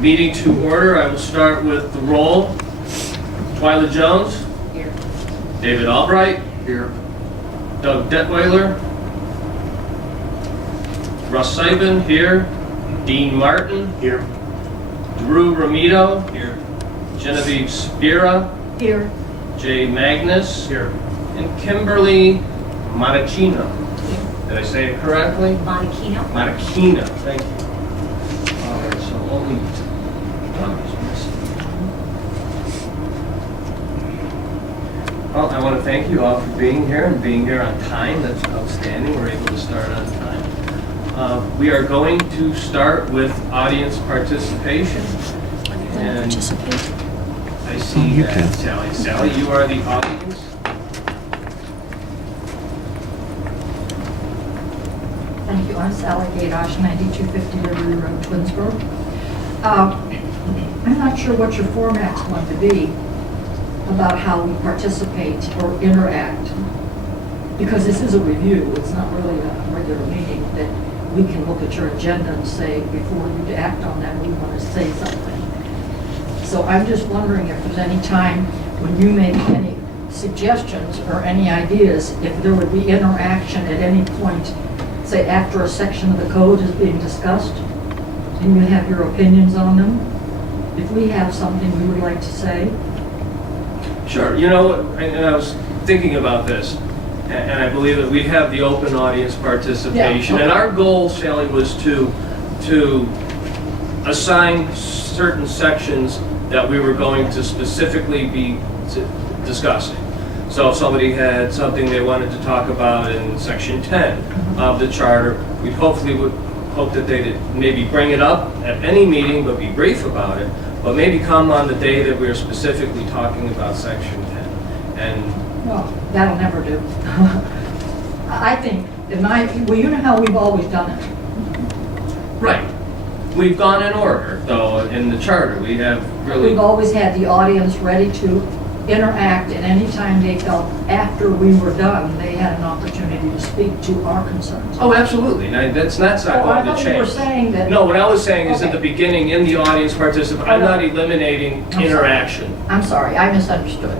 Meeting to order. I will start with the roll. Twyla Jones. Here. David Albright. Here. Doug Detweiler. Russ Seiben here. Dean Martin. Here. Drew Ramito. Here. Genevieve Spira. Here. Jay Magnus. Here. And Kimberly Monachino. Did I say it correctly? Montecchino. Monachino. Thank you. All right, so only one is missing. Well, I want to thank you all for being here and being here on time. That's outstanding. We're able to start on time. We are going to start with audience participation. And I see that, Sally. Sally, you are the audience. Thank you. I'm Sally Gaydosh, 9250 Liberty Road, Twinsburg. I'm not sure what your format's going to be about how we participate or interact, because this is a review. It's not really a regular meeting that we can look at your agenda and say, before you act on that, we want to say something. So I'm just wondering if there's any time when you make any suggestions or any ideas, if there would be interaction at any point, say after a section of the code is being discussed, and you have your opinions on them. If we have something we would like to say. Sure. You know, and I was thinking about this, and I believe that we have the open audience participation. Yeah, okay. And our goal, Sally, was to assign certain sections that we were going to specifically be discussing. So if somebody had something they wanted to talk about in section 10 of the charter, we hopefully would hope that they'd maybe bring it up at any meeting, but be brief about it, but maybe come on the day that we're specifically talking about section 10. And Well, that'll never do. I think, well, you know how we've always done it. right, we've gone in order, though, in the charter. We have really. We've always had the audience ready to interact, and any time they felt after we were done, they had an opportunity to speak to our concerns. Oh, absolutely. Now, that's not Oh, I going to thought change. you were saying that. No, what I was saying is at Okay. the beginning, in the audience participant, I'm not eliminating I'm sorry. interaction. I'm sorry, I misunderstood.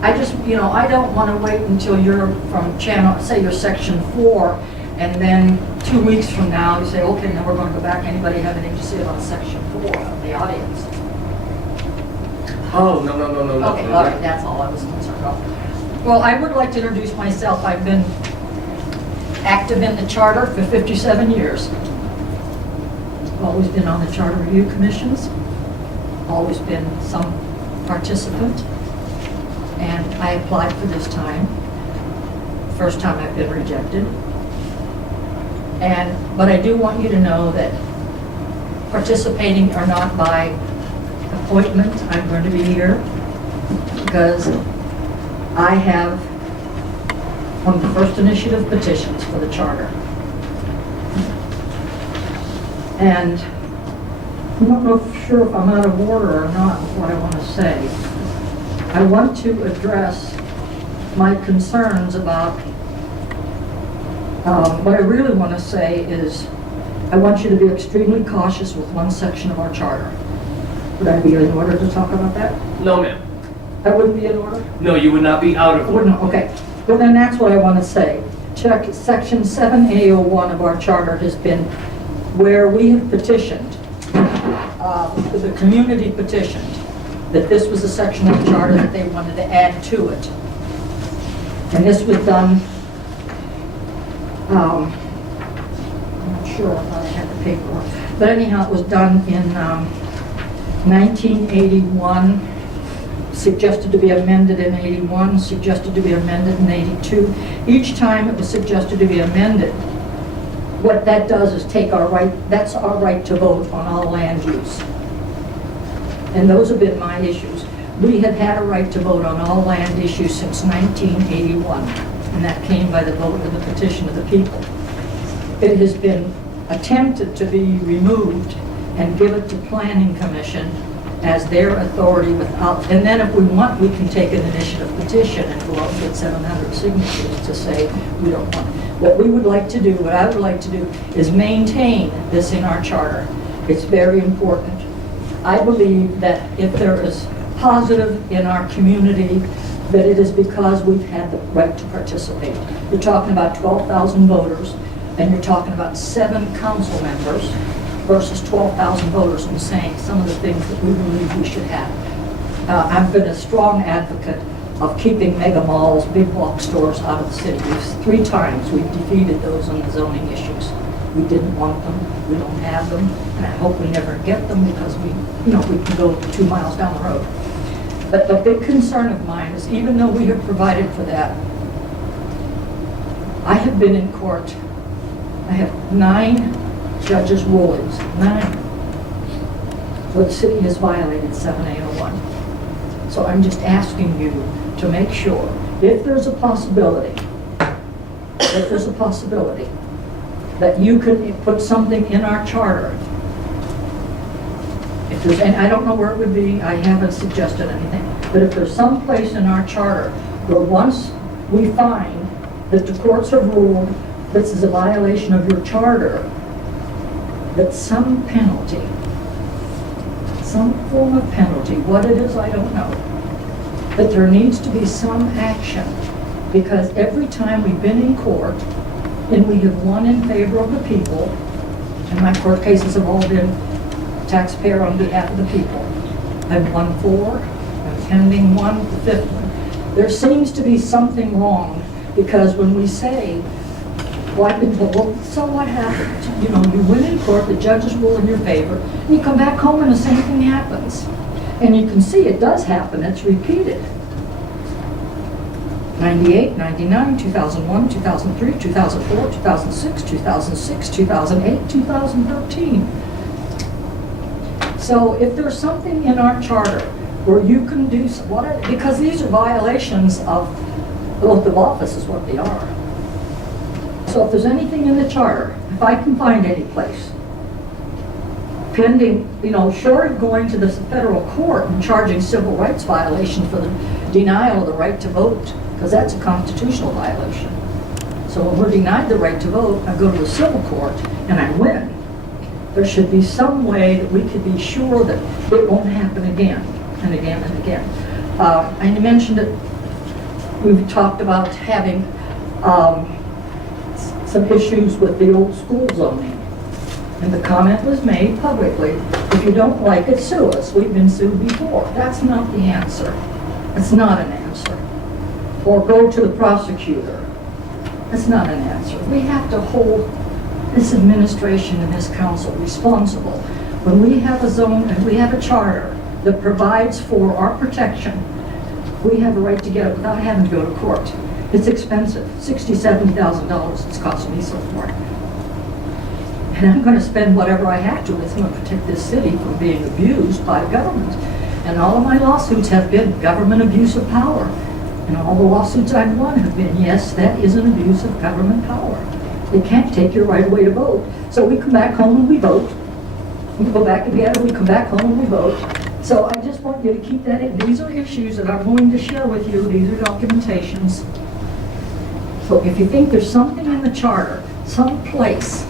I just, I don't want to wait until you're from channel, say you're section 4, and then 2 weeks from now, you say, okay, now we're going to go back. Anybody have anything to say about section 4 of the audience? Oh, no. Okay, all right, that's all I was concerned about. Well, I would like to introduce myself. I've been active in the charter for 57 years. Always been on the charter review commissions, always been some participant, and I applied for this time. First time I've been rejected. But I do want you to know that participating or not by appointment, I'm going to be here because I have one of the first initiative petitions for the charter. And I'm not sure if I'm out of order or not with what I want to say. I want to address my concerns about, what I really want to say is I want you to be extremely cautious with one section of our charter. Would I be in order to talk about that? No, ma'am. I wouldn't be in order? No, you would not be out of I order. wouldn't, okay. Well, then that's what I want to say. Check section 7A01 of our charter has been where we have petitioned, the community petitioned, that this was a section of the charter that they wanted to add to it. And this was done, I'm not sure, I thought I had the paperwork. But anyhow, it was done in 1981, suggested to be amended in 81, suggested to be amended in 82. Each time it was suggested to be amended, what that does is take our right, that's our right to vote on all land use. And those have been my issues. We have had a right to vote on all land issues since 1981, and that came by the vote of the petition of the people. It has been attempted to be removed and give it to Planning Commission as their authority without, and then if we want, we can take an initiative petition and go out and get 700 signatures to say we don't want it. What we would like to do, what I would like to do, is maintain this in our charter. It's very important. I believe that if there is positive in our community, that it is because we've had the right to participate. You're talking about 12,000 voters, and you're talking about 7 council members versus 12,000 voters, and saying some of the things that we believe we should have. I've been a strong advocate of keeping mega malls, big box stores out of the city. 3 times we've defeated those on the zoning issues. We didn't want them, we don't have them, and I hope we never get them because we can go 2 miles down the road. But the big concern of mine is, even though we have provided for that, I have been in court. I have 9 judges' rulings, 9, where the city has violated 7801. So I'm just asking you to make sure, if there's a possibility, that you can put something in our charter. If there's, and I don't know where it would be, I haven't suggested anything, but if there's some place in our charter where once we find that the courts have ruled this is a violation of your charter, that some penalty, some form of penalty, what it is, I don't know, but there needs to be some action, because every time we've been in court and we have won in favor of the people, and my court cases have all been taxpayer on behalf of the people. I've won 4, I'm pending 1, the 5th one. There seems to be something wrong, because when we say, well, so what happened? You win in court, the judges rule in your favor, and you come back home and the same thing happens. And you can see it does happen, it's repeated. 98, 99, 2001, 2003, 2004, 2006, 2006, 2008, 2013. So if there's something in our charter where you can do, because these are violations of oath of office is what they are. So if there's anything in the charter, if I can find any place, pending, short of going to the federal court and charging civil rights violation for the denial of the right to vote, because that's a constitutional violation. So when we're denied the right to vote, I go to the civil court and I win. There should be some way that we could be sure that it won't happen again and again and again. I mentioned it, we've talked about having some issues with the old school zoning. And the comment was made publicly, if you don't like it, sue us. We've been sued before. That's not the answer. It's not an answer. Or go to the prosecutor. That's not an answer. We have to hold this administration and this council responsible. When we have a zone and we have a charter that provides for our protection, we have a right to get it without having to go to court. It's expensive, $60,000, $70,000 it's costing me so far. And I'm going to spend whatever I have to. It's going to protect this city from being abused by government. And all of my lawsuits have been government abuse of power. And all the lawsuits I've won have been, yes, that is an abuse of government power. They can't take your right away to vote. So we come back home and we vote. We go back together, we come back home and we vote. So I just want you to keep that in. These are issues that I'm going to share with you. These are documentations. So if you think there's something in the charter, some place,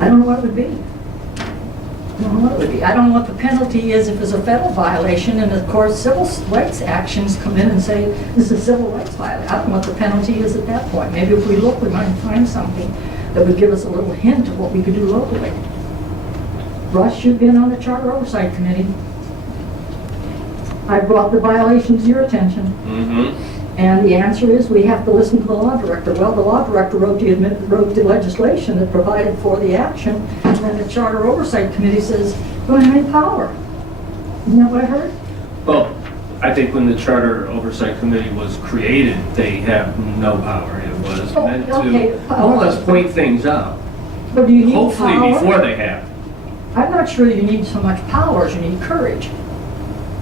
I don't know what it would be. I don't know what it would be. I don't know what the penalty is if it's a federal violation, and of course civil rights actions come in and say this is a civil rights violation. I don't know what the penalty is at that point. Maybe if we look, we might find something that would give us a little hint of what we could do locally. Russ, you've been on the Charter Oversight Committee. I brought the violations to your attention. Mm-hmm. And the answer is we have to listen to the law director. Well, the law director wrote the legislation that provided for the action, and then the Charter Oversight Committee says, we don't have any power. Isn't that what I heard? Well, I think when the Charter Oversight Committee was created, they have no power. It was meant to more or less point things out. But do you need hopefully power? Before they have. I'm not sure you need so much power as you need courage.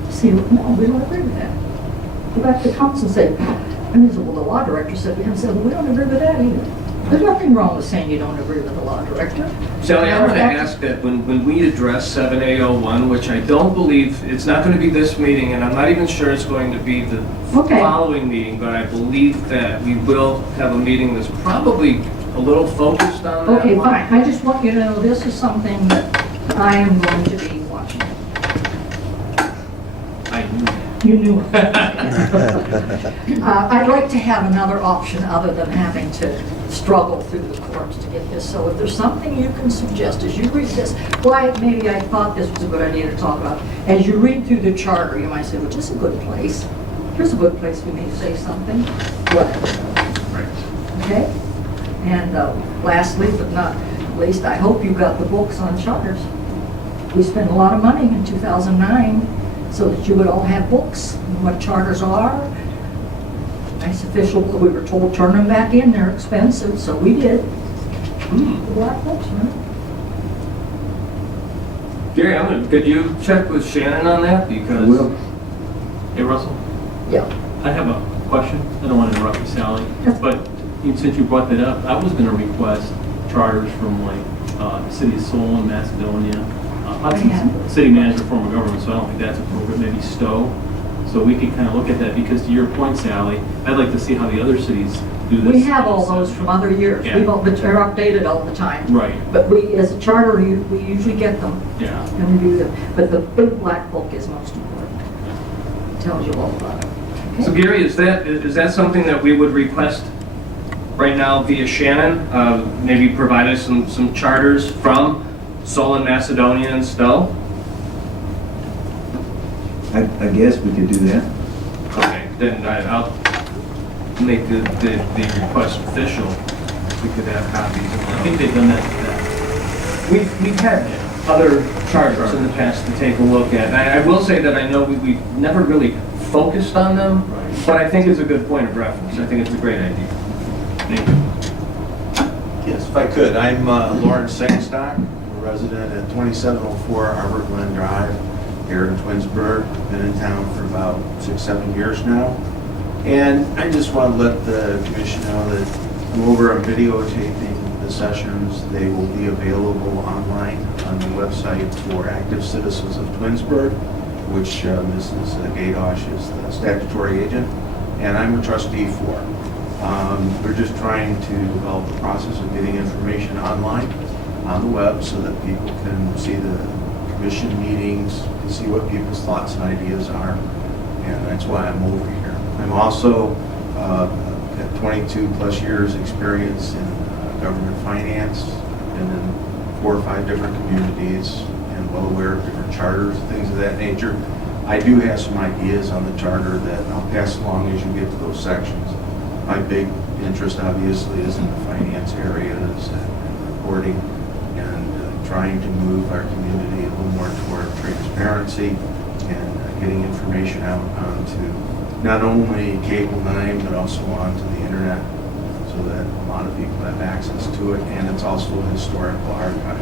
See, no, we don't agree with that. Go back to council and say, well, the law director said, well, we don't agree with that either. There's nothing wrong with saying you don't agree with the law director. Sally, I'm going to ask that when we address 7A01, which I don't believe, it's not going to be this meeting, and I'm not even sure it's going to be the following meeting, but I believe that we will have a meeting that's probably a little focused on that. Okay, fine. I just want you to know this is something that I am going to be watching. You knew it. I'd like to have another option other than having to struggle through the courts to get this. So if there's something you can suggest as you read this, why maybe I thought this was a good idea to talk about. As you read through the charter, you might say, well, this is a good place. Here's a good place for me to say something. Whatever. Okay? And lastly, but not least, I hope you got the books on charters. We spent a lot of money in 2009 so that you would all have books and what charters are. Nice official, we were told turn them back in, they're expensive, so we did. The black books, right? Gary, could you check with Shannon on that? Because. I will. Hey, Russell, Yeah. I have a question. I don't want to interrupt you, Sally, but since you brought that up, I was going to request charters from like the city of Seoul and Macedonia. City manager form of government, so I don't think that's appropriate. Maybe Stowe. So we could kind of look at that because to your point, Sally, I'd like to see how the other cities do this. We have all those from other years. Yeah. They're updated all the time. Right. But we, as a charter, we usually get them Yeah. and review them. But the big black book is most important. It tells you all about it. Okay? So Gary, is that something that we would request right now via Shannon? Maybe provide us some charters from Seoul and Macedonia and Stowe? I guess we could do that. Okay, then I'll make the request official. We could have copies of I them. think they've done that. We've had other charters in the past to take a look at. And I will say that I know we've never really focused on them, Right. but I think it's a good point of reference. I think it's a great idea. Thank you. Yes, if I could, I'm Lawrence Sangstock, a resident at 2704 Arbor Glen Drive here in Twinsburg. Been in town for about 6-7 years now. And I just want to let the commission know that I'm over on videotaping the sessions. They will be available online on the website for active citizens of Twinsburg, which Mrs. Gadosh is the statutory agent, and I'm a trustee for. We're just trying to develop the process of getting information online on the web so that people can see the commission meetings, and see what people's thoughts and ideas are, and that's why I'm over here. I'm also got 22 plus years experience in government finance, and in 4 or 5 different communities, and well aware of different charters, things of that nature. I do have some ideas on the charter that I'll pass along as you get to those sections. My big interest obviously is in the finance areas and reporting and trying to move our community a little more toward transparency and getting information out onto not only cable 9 but also onto the internet so that a lot of people have access to it, and it's also a historical archive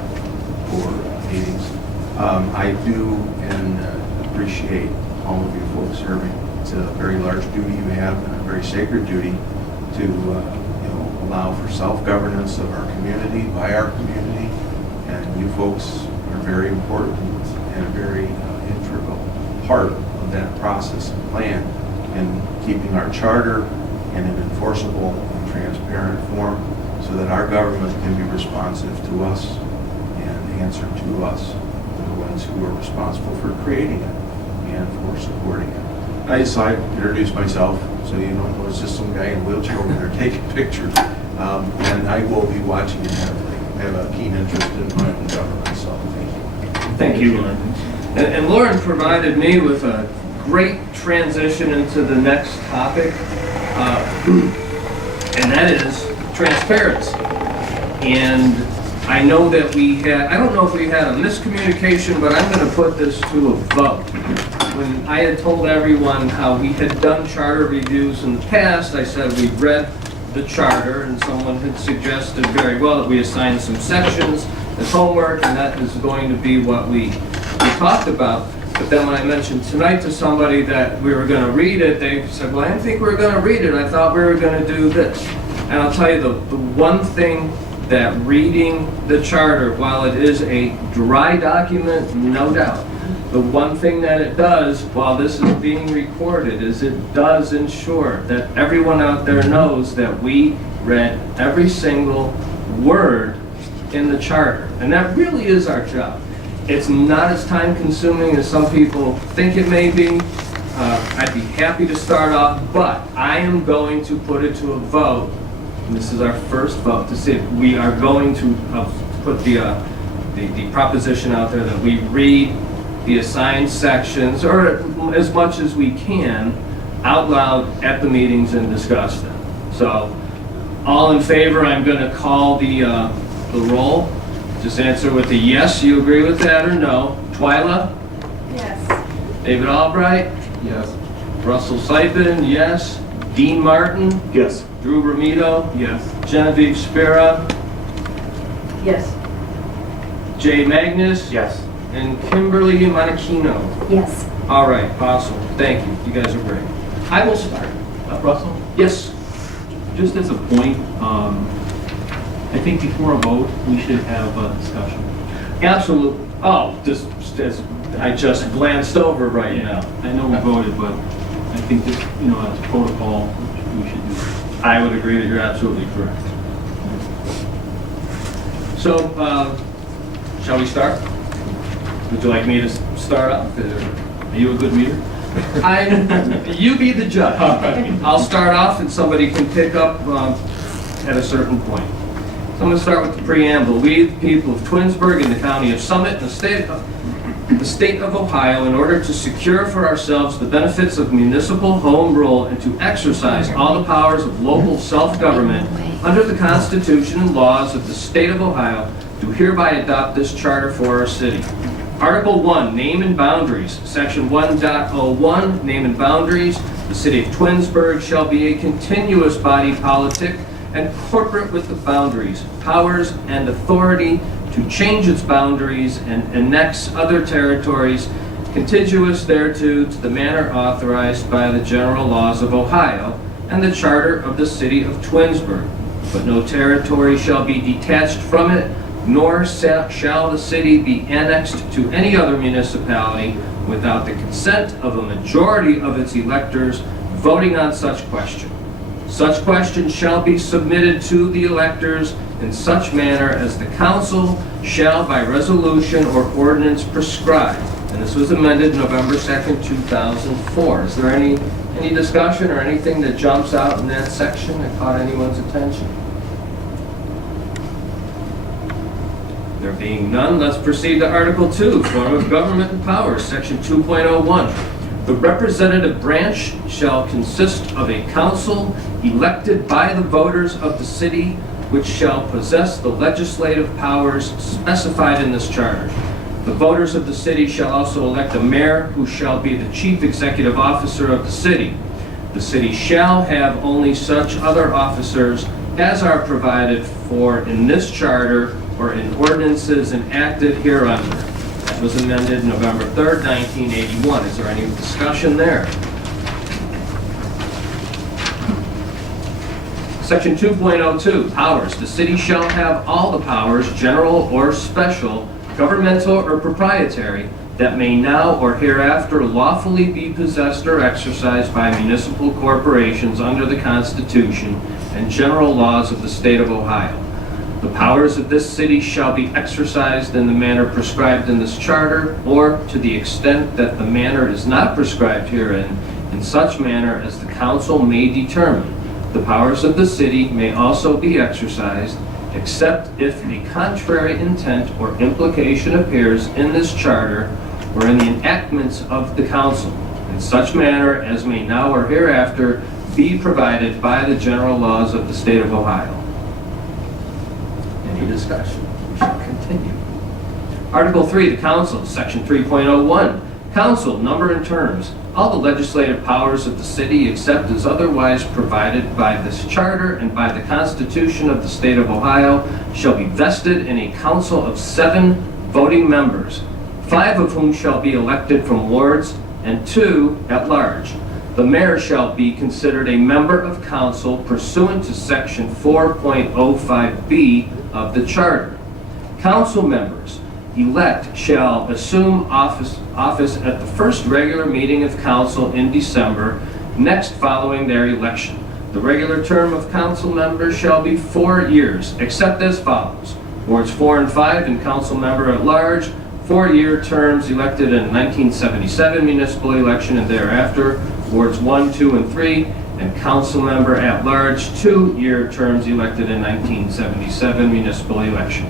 for meetings. I do and appreciate all of you folks serving. It's a very large duty you have and a very sacred duty to allow for self-governance of our community, by our community, and you folks are very important and a very integral part of that process and plan in keeping our charter in an enforceable and transparent form so that our government can be responsive to us and answer to us, the ones who are responsible for creating it and for supporting it. I decided to introduce myself so you don't know it's just some guy in a wheelchair over there taking pictures. And I will be watching it heavily. I have a keen interest in my own government, so thank you. Thank you, Lauren. And Lauren provided me with a great transition into the next topic, and that is transparency. And I know that I don't know if we had a miscommunication, but I'm going to put this to a vote. When I had told everyone how we had done charter reviews in the past, I said we read the charter, and someone had suggested very well that we assign some sections as homework, and that is going to be what we talked about. But then when I mentioned tonight to somebody that we were going to read it, they said, well, I didn't think we were going to read it. I thought we were going to do this. And I'll tell you the one thing that reading the charter, while it is a dry document, no doubt, the one thing that it does while this is being recorded is it does ensure that everyone out there knows that we read every single word in the charter. And that really is our job. It's not as time consuming as some people think it may be. I'd be happy to start off, but I am going to put it to a vote. And this is our first vote to see if we are going to put the proposition out there that we read the assigned sections, or as much as we can, out loud at the meetings and discuss them. So, all in favor, I'm going to call the roll. Just answer with a yes, you agree with that, or no. Twyla? Yes. David Albright? Yes. Russell Sipin, yes. Dean Martin? Yes. Drew Ramito? Yes. Genevieve Spera? Yes. Jay Magnus? Yes. And Kimberly Monachino? Yes. All right, awesome. Thank you. You guys are great. I will start. Russell, Yes. just as a point, I think before a vote, we should have a discussion. Absolutely. Oh, just as I just glanced over right now. I know we voted, but I think this, as protocol, we should do it. I would agree that you're absolutely correct. So, shall we start? Would you like me to start off? Are you a good reader? You be the judge. I'll start off and somebody can pick up at a certain point. So I'm going to start with the preamble. We, the people of Twinsburg in the county of Summit and the state of Ohio, in order to secure for ourselves the benefits of municipal home rule and to exercise all the powers of local self-government under the Constitution and laws of the state of Ohio, do hereby adopt this charter for our city. Article 1, Name and Boundaries. Section 1.01, Name and Boundaries. The city of Twinsburg shall be a continuous body politic and corporate with the boundaries, powers, and authority to change its boundaries and annex other territories contiguous thereto to the manner authorized by the general laws of Ohio and the charter of the city of Twinsburg. But no territory shall be detached from it, nor shall the city be annexed to any other municipality without the consent of a majority of its electors voting on such question. Such question shall be submitted to the electors in such manner as the council shall by resolution or ordinance prescribe. And this was amended November 2nd, 2004. Is there any discussion or anything that jumps out in that section that caught anyone's attention? There being none, let's proceed to Article 2, Form of Government and Powers, Section 2.01. The representative branch shall consist of a council elected by the voters of the city, which shall possess the legislative powers specified in this charter. The voters of the city shall also elect a mayor, who shall be the chief executive officer of the city. The city shall have only such other officers as are provided for in this charter or in ordinances enacted hereunder. That was amended November 3rd, 1981. Is there any discussion there? Section 2.02, Powers. The city shall have all the powers, general or special, governmental or proprietary, that may now or hereafter lawfully be possessed or exercised by municipal corporations under the Constitution and general laws of the state of Ohio. The powers of this city shall be exercised in the manner prescribed in this charter, or to the extent that the manner is not prescribed herein, in such manner as the council may determine. The powers of the city may also be exercised, except if a contrary intent or implication appears in this charter or in the enactments of the council, in such manner as may now or hereafter be provided by the general laws of the state of Ohio. Any discussion? We shall continue. Article 3, the council, section 3.01. Council, number and terms. All the legislative powers of the city, except as otherwise provided by this charter and by the Constitution of the state of Ohio, shall be vested in a council of 7 voting members, 5 of whom shall be elected from wards and 2 at large. The mayor shall be considered a member of council pursuant to section 4.05B of the charter. Council members elect shall assume office at the first regular meeting of council in December, next following their election. The regular term of council members shall be 4 years, except as follows. Wards 4 and 5 and council member at large, 4-year terms elected in 1977 municipal election and thereafter, wards 1, 2, and 3, and council member at large, 2-year terms elected in 1977 municipal election.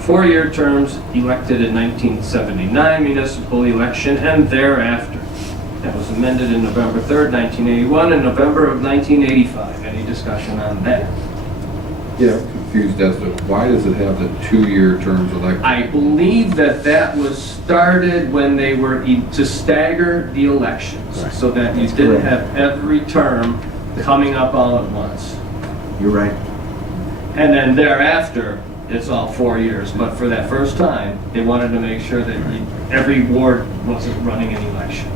4-year terms elected in 1979 municipal election and thereafter. That was amended in November 3rd, 1981 and November of 1985. Any discussion on that? Yeah, I'm confused as to why does it have the 2-year terms elected? I believe that was started when they were to stagger the elections, so that you didn't have every term coming up all at once. You're right. And then thereafter, it's all 4 years. But for that first time, they wanted to make sure that every ward wasn't running an election.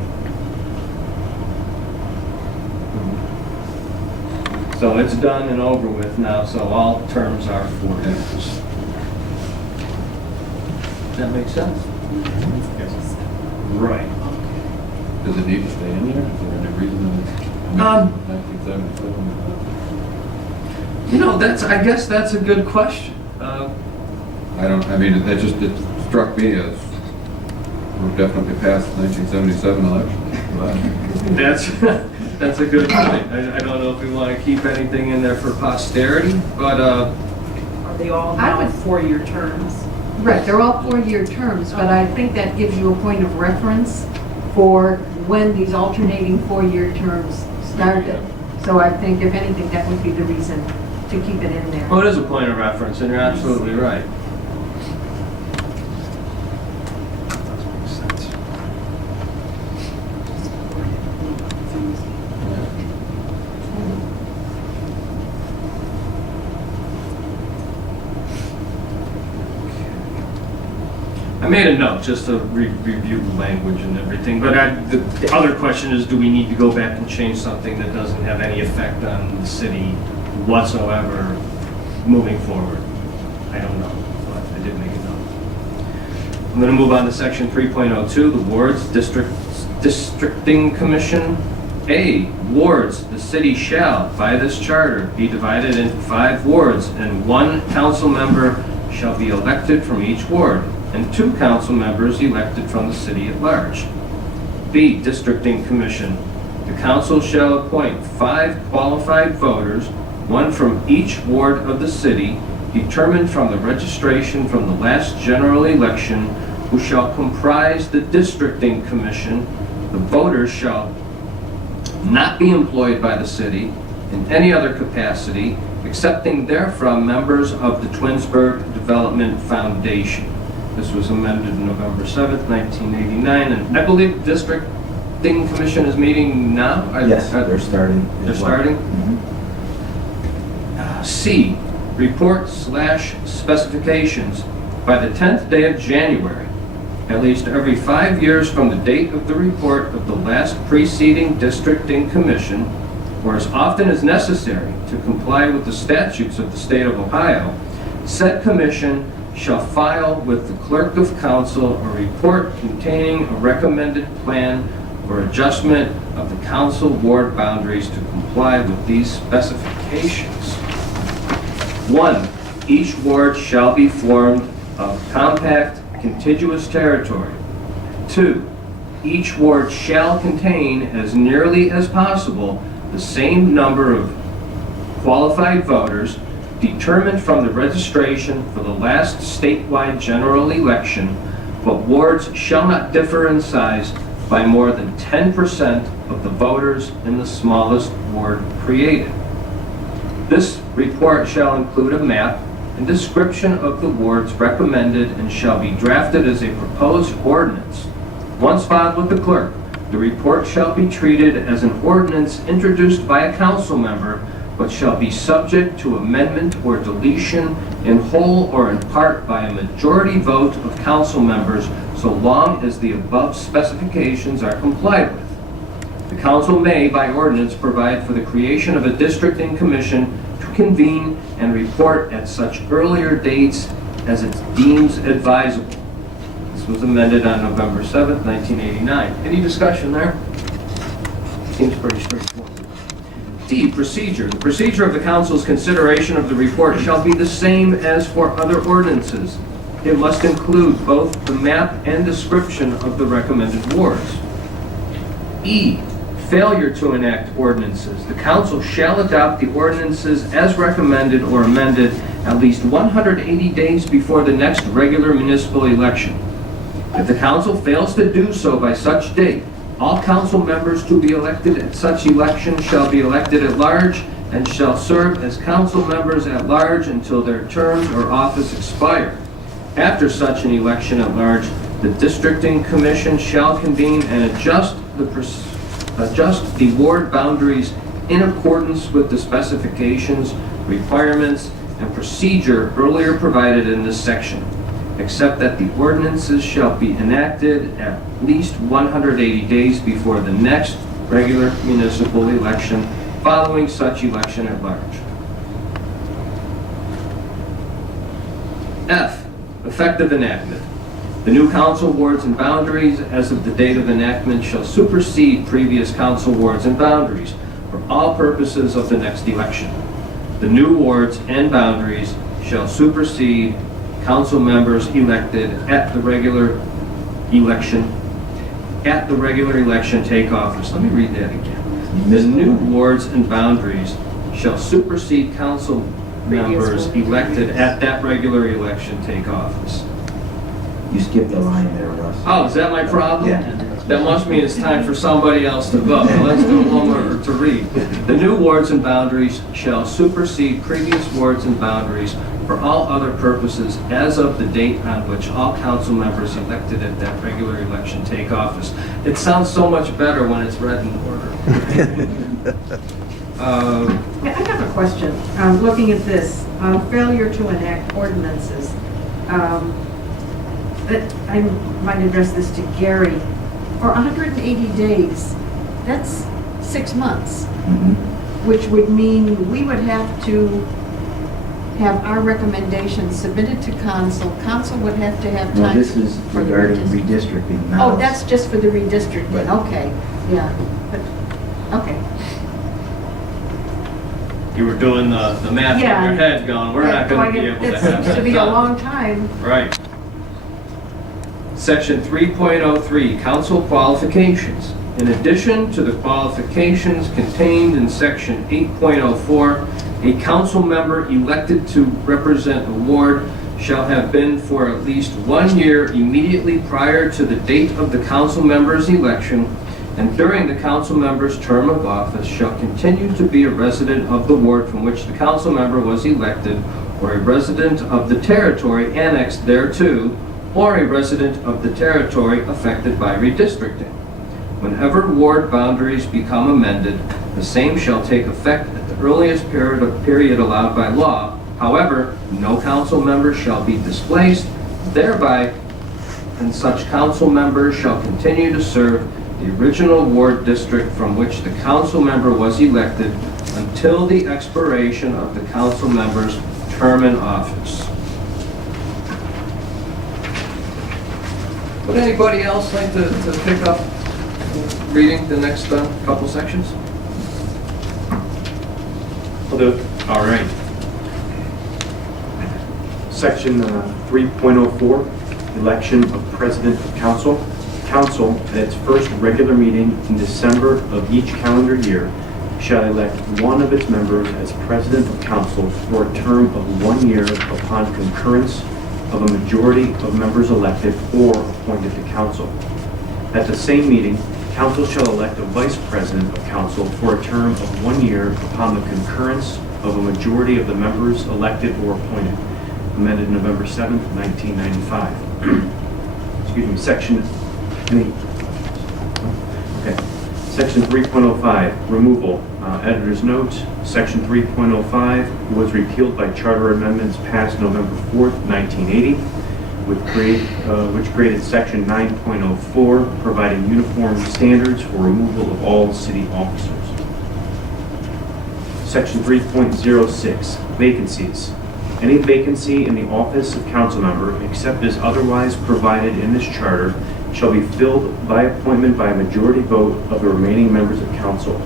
So it's done and over with now, so all terms are 4 years. Does that make sense? Right. Does it need to stay in there? Is there any reason that it's 1977? I guess that's a good question. It struck me as we're definitely past the 1977 election. That's a good point. I don't know if we want to keep anything in there for posterity, but Are they all now 4-year terms? Right, they're all 4-year terms, but I think that gives you a point of reference for when these alternating 4-year terms started. So I think, if anything, that would be the reason to keep it in there. well, it is a point of reference, and you're absolutely right. I made a note just to review the language and everything, but the other question is, do we need to go back and change something that doesn't have any effect on the city whatsoever moving forward? I don't know, but I did make a note. I'm going to move on to section 3.02, the wards, districting commission. A, wards, the city shall, by this charter, be divided into 5 wards, and 1 council member shall be elected from each ward, and 2 council members elected from the city at large. B, districting commission. The council shall appoint 5 qualified voters, 1 from each ward of the city, determined from the registration from the last general election, who shall comprise the districting commission. The voters shall not be employed by the city in any other capacity, excepting therefrom members of the Twinsburg Development Foundation. This was amended November 7th, 1989, and I believe the districting commission is meeting now? Yes, they're starting. They're starting? Mhm. C, report/specifications. By the 10th day of January, at least every 5 years from the date of the report of the last preceding districting commission, or as often as necessary to comply with the statutes of the state of Ohio, said commission shall file with the clerk of council a report containing a recommended plan for adjustment of the council ward boundaries to comply with these specifications. 1, each ward shall be formed of compact, contiguous territory. 2, each ward shall contain, as nearly as possible, the same number of qualified voters determined from the registration for the last statewide general election, but wards shall not differ in size by more than 10% of the voters in the smallest ward created. This report shall include a map and description of the wards recommended and shall be drafted as a proposed ordinance. Once filed with the clerk, the report shall be treated as an ordinance introduced by a council member, but shall be subject to amendment or deletion in whole or in part by a majority vote of council members, so long as the above specifications are complied with. The council may, by ordinance, provide for the creation of a districting commission to convene and report at such earlier dates as it deems advisable. This was amended on November 7th, 1989. Any discussion there? Seems pretty straightforward. D, procedure. The procedure of the council's consideration of the report shall be the same as for other ordinances. it must include both the map and description of the recommended wards. E, failure to enact ordinances. The council shall adopt the ordinances as recommended or amended at least 180 days before the next regular municipal election. If the council fails to do so by such date, all council members to be elected at such election shall be elected at large and shall serve as council members at large until their terms or office expire. After such an election at large, the districting commission shall convene and adjust the ward boundaries in accordance with the specifications, requirements, and procedure earlier provided in this section, except that the ordinances shall be enacted at least 180 days before the next regular municipal election following such election at large. F, effective enactment. The new council wards and boundaries as of the date of enactment shall supersede previous council wards and boundaries for all purposes of the next election. The new wards and boundaries shall supersede council members elected at the regular election take office. Let me read that again. The new wards and boundaries shall supersede council members elected at that regular election take office. You skipped the line there, Russ. Oh, is that my problem? Yeah. That must mean it's time for somebody else to vote. Well, let's do one more to read. The new wards and boundaries shall supersede previous wards and boundaries for all other purposes as of the date on which all council members elected at that regular election take office. It sounds so much better when it's read in order. Yeah, I have a question. Looking at this, failure to enact ordinances. I might address this to Gary. For 180 days, that's 6 months, which would mean we would have to have our recommendations submitted to council. Council would have to have No, time. this is for the regarding redistricting. redistricting. not- Oh, that's just for the redistricting, Right. okay, yeah, but, okay. You were doing the math in Yeah. your head going, we're not going to be able to It have seems to that be a done. long time. Right. Section 3.03, council qualifications. In addition to the qualifications contained in section 8.04, a council member elected to represent a ward shall have been for at least 1 year immediately prior to the date of the council member's election, and during the council member's term of office shall continue to be a resident of the ward from which the council member was elected, or a resident of the territory annexed thereto, or a resident of the territory affected by redistricting. Whenever ward boundaries become amended, the same shall take effect at the earliest period allowed by law. However, no council member shall be displaced thereby, and such council member shall continue to serve the original ward district from which the council member was elected until the expiration of the council member's term in office. Would anybody else like to pick up reading the next couple sections? I'll do it. All right. Section 3.04, election of president of council. Council, at its first regular meeting in December of each calendar year, shall elect one of its members as president of council for a term of 1 year upon concurrence of a majority of members elected or appointed to council. At the same meeting, council shall elect a vice president of council for a term of 1 year upon the concurrence of a majority of the members elected or appointed. Amended November 7th, 1995. Excuse me, Section 3.05, removal. Editor's note, Section 3.05 was repealed by charter amendments passed November 4th, 1980, which created Section 9.04, providing uniform standards for removal of all city officers. Section 3.06, vacancies. Any vacancy in the office of council member, except as otherwise provided in this charter, shall be filled by appointment by a majority vote of the remaining members of council.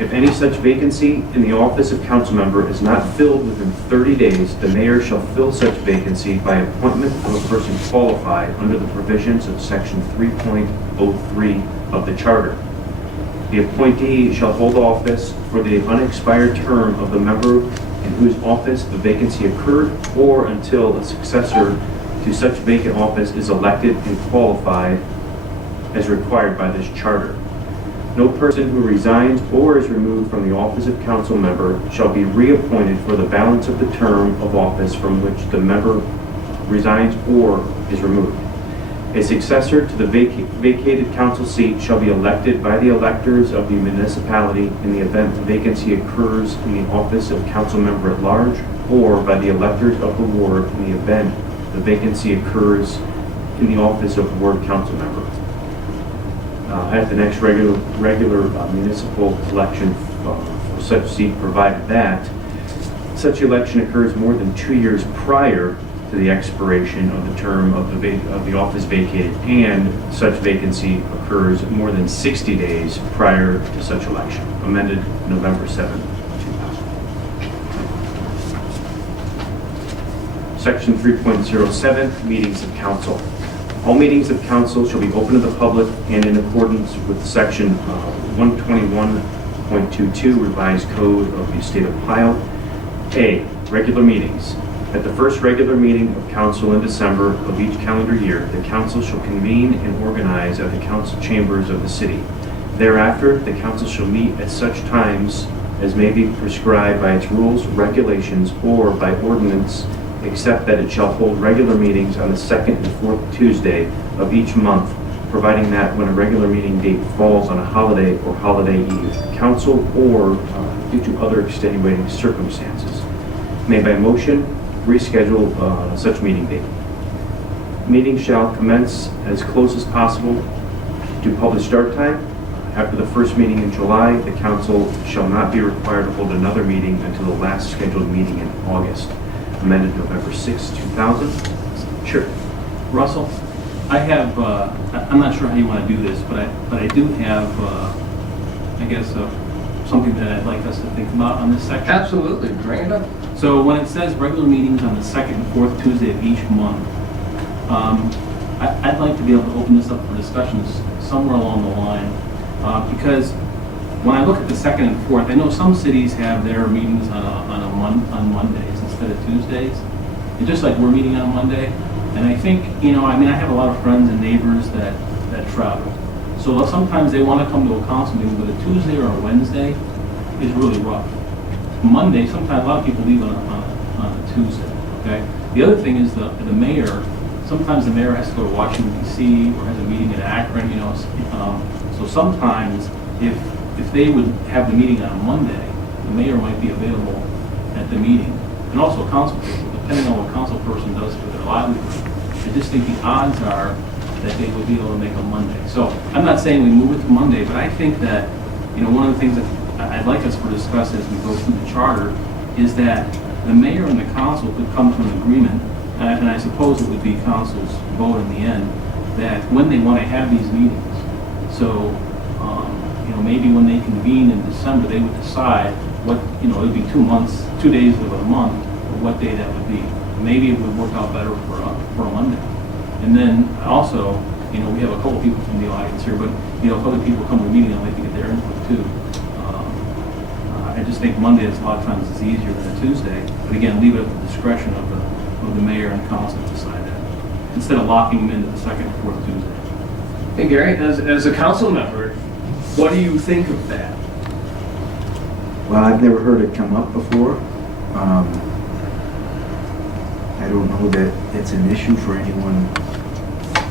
If any such vacancy in the office of council member is not filled within 30 days, the mayor shall fill such vacancy by appointment of a person qualified under the provisions of section 3.03 of the charter. The appointee shall hold office for the unexpired term of the member in whose office the vacancy occurred, or until a successor to such vacant office is elected and qualified as required by this charter. No person who resigns or is removed from the office of council member shall be reappointed for the balance of the term of office from which the member resigns or is removed. A successor to the vacated council seat shall be elected by the electors of the municipality in the event the vacancy occurs in the office of council member at large, or by the electors of the ward in the event the vacancy occurs in the office of ward council member. At the next regular municipal election for such seat, provided that such election occurs more than 2 years prior to the expiration of the term of the office vacated, and such vacancy occurs more than 60 days prior to such election. Amended November 7, 2000. Section 3.07, meetings of council. All meetings of council shall be open to the public and in accordance with section 121.22 revised code of the state of Ohio. A, regular meetings. At the first regular meeting of council in December of each calendar year, the council shall convene and organize at the council chambers of the city. Thereafter, the council shall meet at such times as may be prescribed by its rules, regulations, or by ordinance, except that it shall hold regular meetings on the second and fourth Tuesday of each month, providing that when a regular meeting date falls on a holiday or holiday eve, council or due to other extenuating circumstances may by motion reschedule such meeting date. Meeting shall commence as close as possible to published start time. After the first meeting in July, the council shall not be required to hold another meeting until the last scheduled meeting in August. Amended November 6, 2000. Sure. Russell, I have, I'm not sure how you want to do this, but I do have, I guess, something that I'd like us to think about on this section. Absolutely, bring it up. So when it says regular meetings on the second and fourth Tuesday of each month, I'd like to be able to open this up for discussions somewhere along the line, because when I look at the second and fourth, I know some cities have their meetings on Mondays instead of Tuesdays. And just like we're meeting on Monday, and I think, I have a lot of friends and neighbors that travel. So sometimes they want to come to a council meeting, but a Tuesday or a Wednesday is really rough. Monday, sometimes a lot of people leave on a Tuesday, okay? The other thing is the mayor, sometimes the mayor has to go to Washington DC or has a meeting in Akron, so sometimes if they would have the meeting on a Monday, the mayor might be available at the meeting. And also council people, depending on what council person does for their livelihood. I just think the odds are that they would be able to make a Monday. So I'm not saying we move it to Monday, but I think that, one of the things that I'd like us to discuss as we go through the charter is that the mayor and the council could come to an agreement, and I suppose it would be council's vote in the end, that when they want to have these meetings. So, maybe when they convene in December, they would decide what, it would be 2 days of a month, or what day that would be. Maybe it would work out better for a Monday. And then also, we have a couple people from the audience here, but, if other people come to the meeting, I'd like to get their input too. I just think Monday is a lot of times it's easier than a Tuesday, but again, leave it at the discretion of the mayor and council to decide that, instead of locking them into the second or fourth Tuesday. Hey Gary, as a council member, what do you think of that? Well, I've never heard it come up before. I don't know that it's an issue for anyone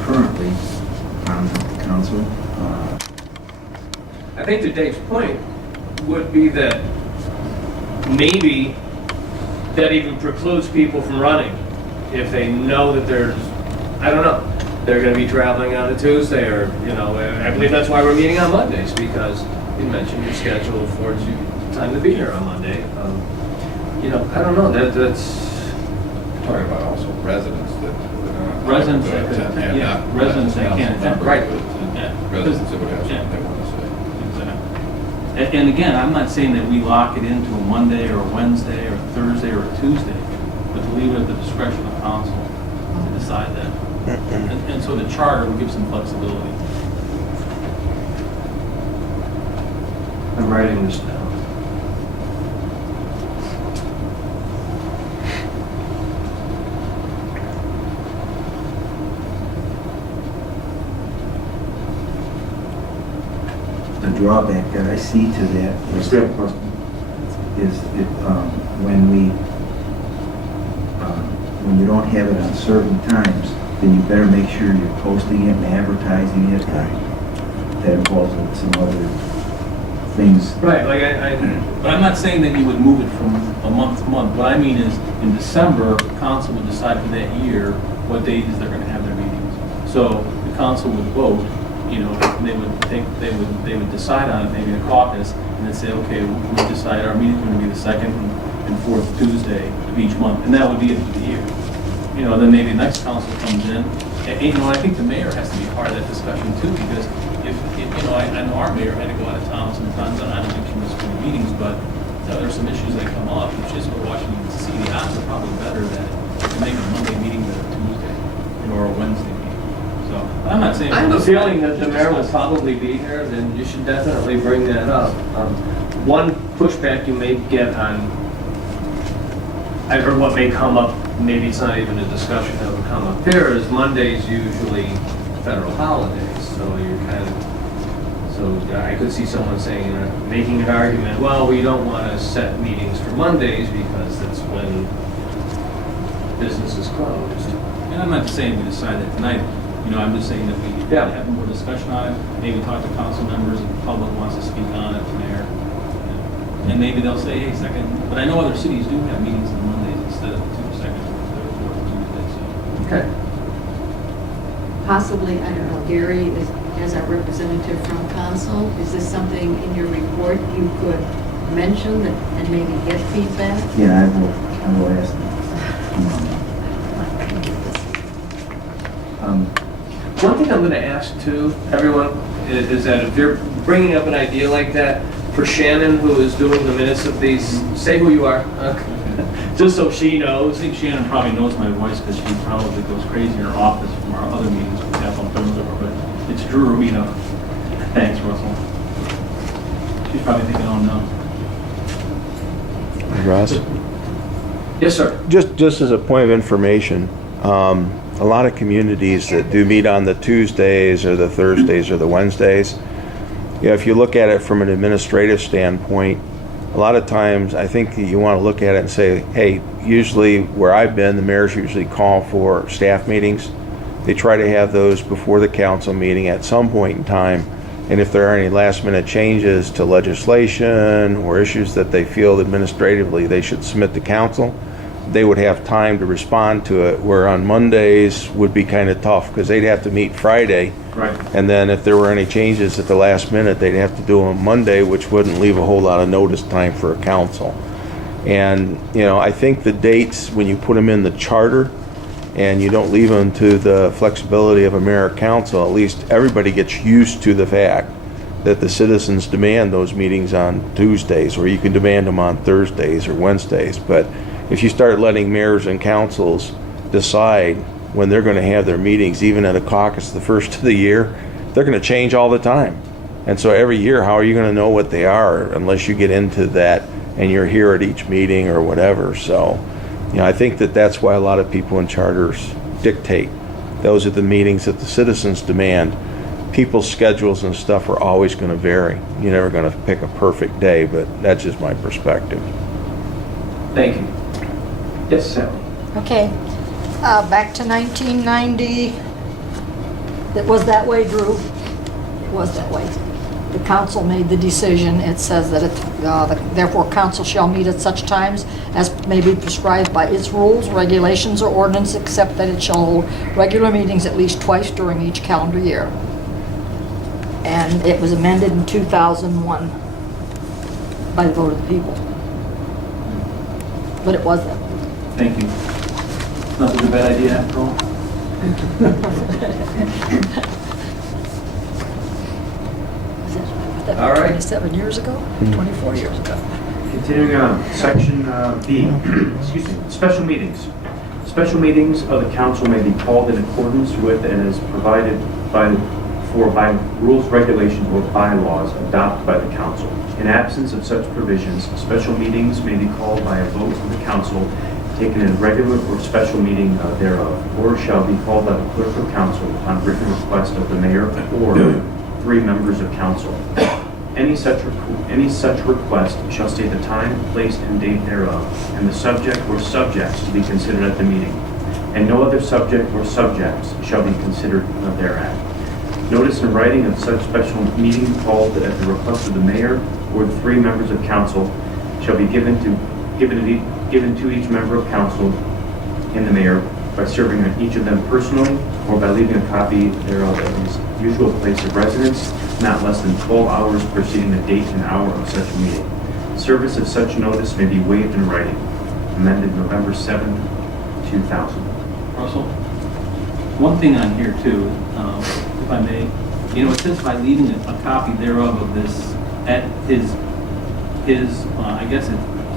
currently on the council. I think to Dave's point would be that maybe that even precludes people from running if they know that they're going to be traveling on a Tuesday, or, I believe that's why we're meeting on Mondays, because you mentioned your schedule affords you time to be here on Monday. I don't know, that's... Talking about also residents that aren't. Residents that could attend, attend, not residents that council can't attend. members, Right. but Yeah. Residents that would have Yeah. something they want to say. Exactly. And again, I'm not saying that we lock it into a Monday or a Wednesday or a Thursday or a Tuesday, but to leave it at the discretion of council to decide that. And so the charter will give some flexibility. I'm writing this down. The drawback that I see to that is, Great question. when you don't have it on certain times, then you better make sure you're posting it and advertising it. That involves some other things. Right, like But I'm not saying that you would move it from a month to month. What I mean is, in December, council would decide for that year what days they're gonna have their meetings. So the council would vote, you know, and they would decide on it, maybe in a caucus, and then say, okay, we decide our meeting's gonna be the second and fourth Tuesday of each month, and that would be it for the year. You know, then maybe the next council comes in, and, you know, I think the mayor has to be part of that discussion too, because if you know, I know our mayor had to go out of town sometimes, and I don't think she missed any meetings, but you know, there's some issues that come up, it's just for Washington DC, the odds are probably better that you make a Monday meeting than a Tuesday, you know, or a Wednesday meeting. So, I'm not saying. I'm feeling that the mayor will probably be here, then you should definitely bring that up. One pushback you may get on, or what may come up, maybe it's not even a discussion that will come up here, is Monday's usually federal holidays, so you're kind of, so I could see someone saying, making an argument, well, we don't want to set meetings for Mondays because that's when business is closed. And I'm not saying we decide that tonight, you know, I'm just saying that we Yeah. have more discussion on it, maybe talk to council members, if the public wants to speak on it, mayor. And maybe they'll say, hey, second, but I know other cities do have meetings on Mondays instead of second, third, fourth Tuesday, so. Okay. Possibly, I don't know, Gary, as our representative from council, is this something in your report you could mention and maybe get feedback? Yeah, I will ask them. One thing I'm going to ask too, everyone, is that if you're bringing up an idea like that, for Shannon, who is doing the minutes of these, say who you are, just so she I knows. think Shannon probably knows my voice because she probably goes crazy in her office from our other meetings we have on Twinsburg, but it's Drew, you know. Thanks, Russell. She's probably thinking, oh no. Ross? Yes, sir. Just as a point of information, a lot of communities that do meet on the Tuesdays or the Thursdays or the Wednesdays, you know, if you look at it from an administrative standpoint, a lot of times I think that you want to look at it and say, hey, usually where I've been, the mayors usually call for staff meetings. They try to have those before the council meeting at some point in time. And if there are any last minute changes to legislation or issues that they feel administratively they should submit to council, they would have time to respond to it, where on Mondays would be kind of tough because they'd have to meet Friday. Right. And then if there were any changes at the last minute, they'd have to do them Monday, which wouldn't leave a whole lot of notice time for a council. And, you know, I think the dates, when you put them in the charter and you don't leave them to the flexibility of a mayor or council, at least everybody gets used to the fact that the citizens demand those meetings on Tuesdays, or you can demand them on Thursdays or Wednesdays. But if you start letting mayors and councils decide when they're going to have their meetings, even at a caucus the first of the year, they're going to change all the time. And so every year, how are you going to know what they are unless you get into that and you're here at each meeting or whatever? So, you know, I think that that's why a lot of people in charters dictate. Those are the meetings that the citizens demand. People's schedules and stuff are always going to vary. You're never going to pick a perfect day, but that's just my perspective. Thank you. Yes, Sally? Okay, back to 1990. It was that way, Drew. It was that way. The council made the decision. It says that therefore council shall meet at such times as may be prescribed by its rules, regulations, or ordinance, except that it shall hold regular meetings at least twice during each calendar year. And it was amended in 2001 by the vote of the people. But it was that way. Thank you. Not such a bad idea after all. But All right. 27 years ago, 24 years ago. Continuing on, section B, excuse me, special meetings. Special meetings of the council may be called in accordance with and is provided by rules, regulations, or bylaws adopted by the council. In absence of such provisions, special meetings may be called by a vote of the council taken in regular or special meeting thereof, or shall be called by the clerk of council upon written request of the mayor or 3 members of council. Any such request shall state the time, place, and date thereof, and the subject or subjects to be considered at the meeting, and no other subject or subjects shall be considered thereat. Notice in writing of such special meeting called at the request of the mayor or the 3 members of council shall be given to each member of council and the mayor by serving on each of them personally or by leaving a copy thereof at his usual place of residence, not less than 12 hours preceding the date and hour of such meeting. Service of such notice may be waived in writing. Amended November 7, 2000. Russell, one thing on here too, if I may, it says by leaving a copy thereof of this at his, I guess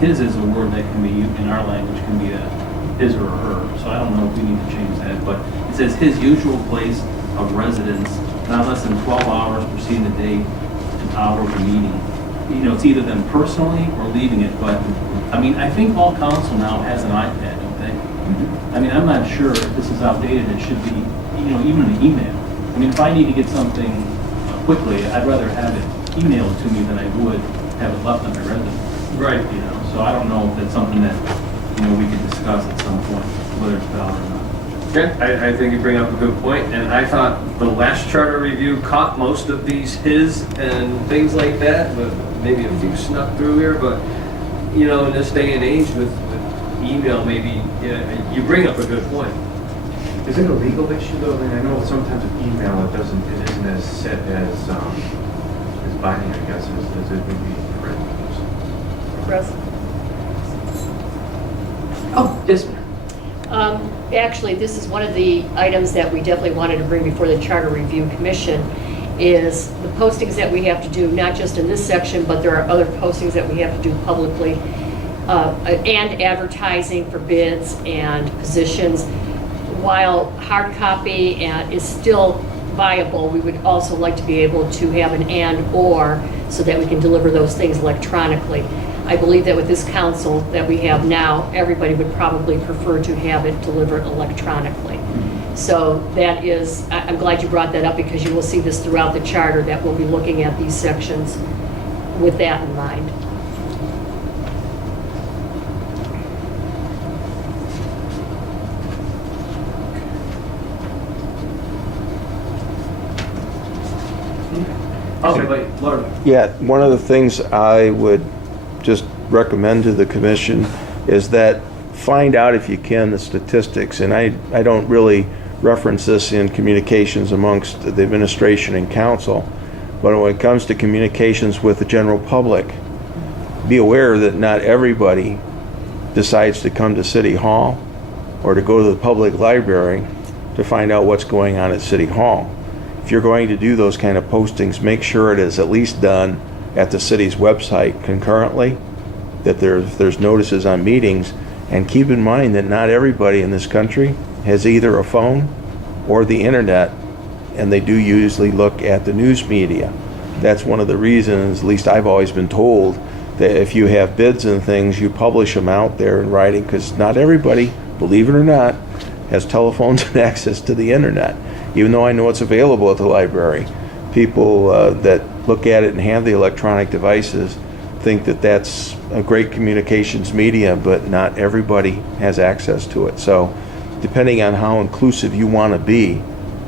his is a word that can be used in our language, can be a his or her, so I don't know if we need to change that, but it says his usual place of residence, not less than 12 hours preceding the date and hour of the meeting. It's either them personally or leaving it, but, I think all council now has an iPad, don't they? I'm not sure if this is outdated, it should be, even an email. If I need to get something quickly, I'd rather have it emailed to me than I would have it left on my residence. Right. So I don't know if that's something that, we could discuss at some point, whether it's valid or not. Yeah, I think you bring up a good point, and I thought the last charter review caught most of these his and things like that, but maybe a few snuck through here, but, in this day and age with email, maybe, you bring up a good point. Is it a legal issue though? I know sometimes with email it isn't as set as binding, I guess, as it would be print. Russ? Oh, yes, ma'am. Actually, this is one of the items that we definitely wanted to bring before the Charter Review Commission, is the postings that we have to do, not just in this section, but there are other postings that we have to do publicly, and advertising for bids and positions. While hard copy is still viable, we would also like to be able to have an and/or so that we can deliver those things electronically. I believe that with this council that we have now, everybody would probably prefer to have it delivered electronically. So that is, I'm glad you brought that up, because you will see this throughout the charter that we'll be looking at these sections with that in mind. Okay, wait, Laura. Yeah, one of the things I would just recommend to the commission is that find out, if you can, the statistics. And I don't really reference this in communications amongst the administration and council, but when it comes to communications with the general public, be aware that not everybody decides to come to City Hall or to go to the public library to find out what's going on at City Hall. If you're going to do those kind of postings, make sure it is at least done at the city's website concurrently, that there's notices on meetings, and keep in mind that not everybody in this country has either a phone or the internet, and they do usually look at the news media. That's one of the reasons, at least I've always been told, that if you have bids and things, you publish them out there in writing, because not everybody, believe it or not, has telephones and access to the internet. Even though I know it's available at the library, people that look at it and have the electronic devices think that that's a great communications media, but not everybody has access to it. So depending on how inclusive you want to be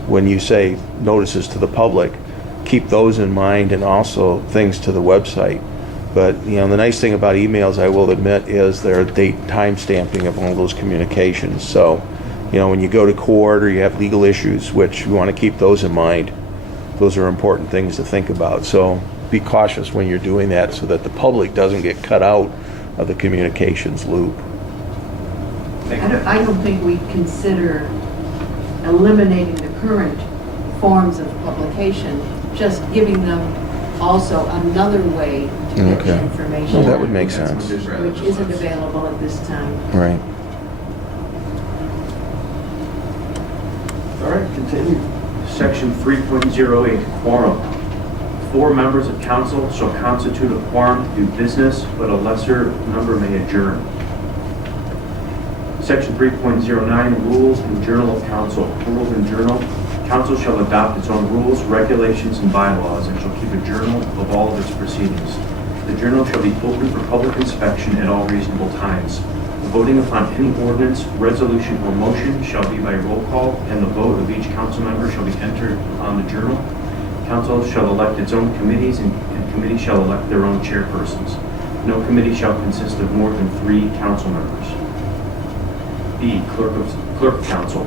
when you say notices to the public, keep those in mind, and also things to the website. But the nice thing about emails, I will admit, is their date time stamping of all those communications. So when you go to court or you have legal issues, which you want to keep those in mind, those are important things to think about. So be cautious when you're doing that, so that the public doesn't get cut out of the communications loop. I don't think we consider eliminating the current forms of publication, just giving them also another way to get Okay. information. Well, that would make sense. Which isn't available at this time. Right. All right, continue. Section 3.08, quorum. 4 members of council shall constitute a quorum to do business, but a lesser number may adjourn. Section 3.09, rules and journal of council. Rules and journal. Council shall adopt its own rules, regulations, and bylaws, and shall keep a journal of all of its proceedings. The journal shall be open for public inspection at all reasonable times. Voting upon any ordinance, resolution, or motion shall be by roll call, and the vote of each council member shall be entered on the journal. Council shall elect its own committees, and committees shall elect their own chairpersons. No committee shall consist of more than 3 council members. B, clerk of council.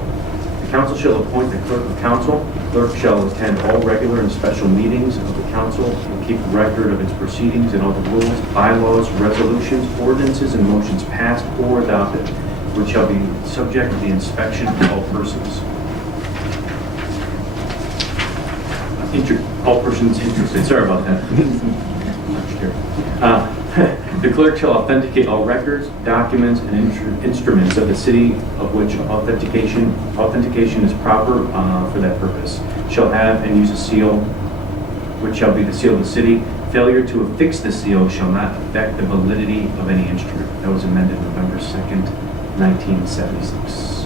The council shall appoint the clerk of council. The clerk shall attend all regular and special meetings of the council and keep record of its proceedings and all the rules, bylaws, resolutions, ordinances, and motions passed or adopted, which shall be subject to the inspection of all persons. All persons interested, sorry about that. The clerk shall authenticate all records, documents, and instruments of the city of which authentication is proper for that purpose. Shall have and use a seal, which shall be the seal of the city. Failure to affix the seal shall not affect the validity of any instrument. That was amended November 2nd, 1976.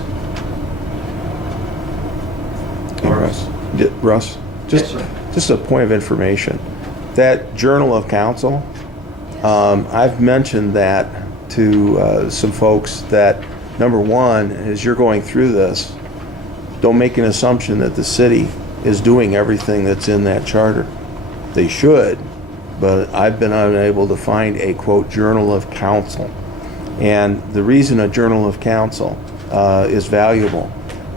Russ, just a point of information. That Journal of Council, I've mentioned that to some folks that, number one, as you're going through this, don't make an assumption that the city is doing everything that's in that charter. They should, but I've been unable to find a, quote, Journal of Council. And the reason a Journal of Council is valuable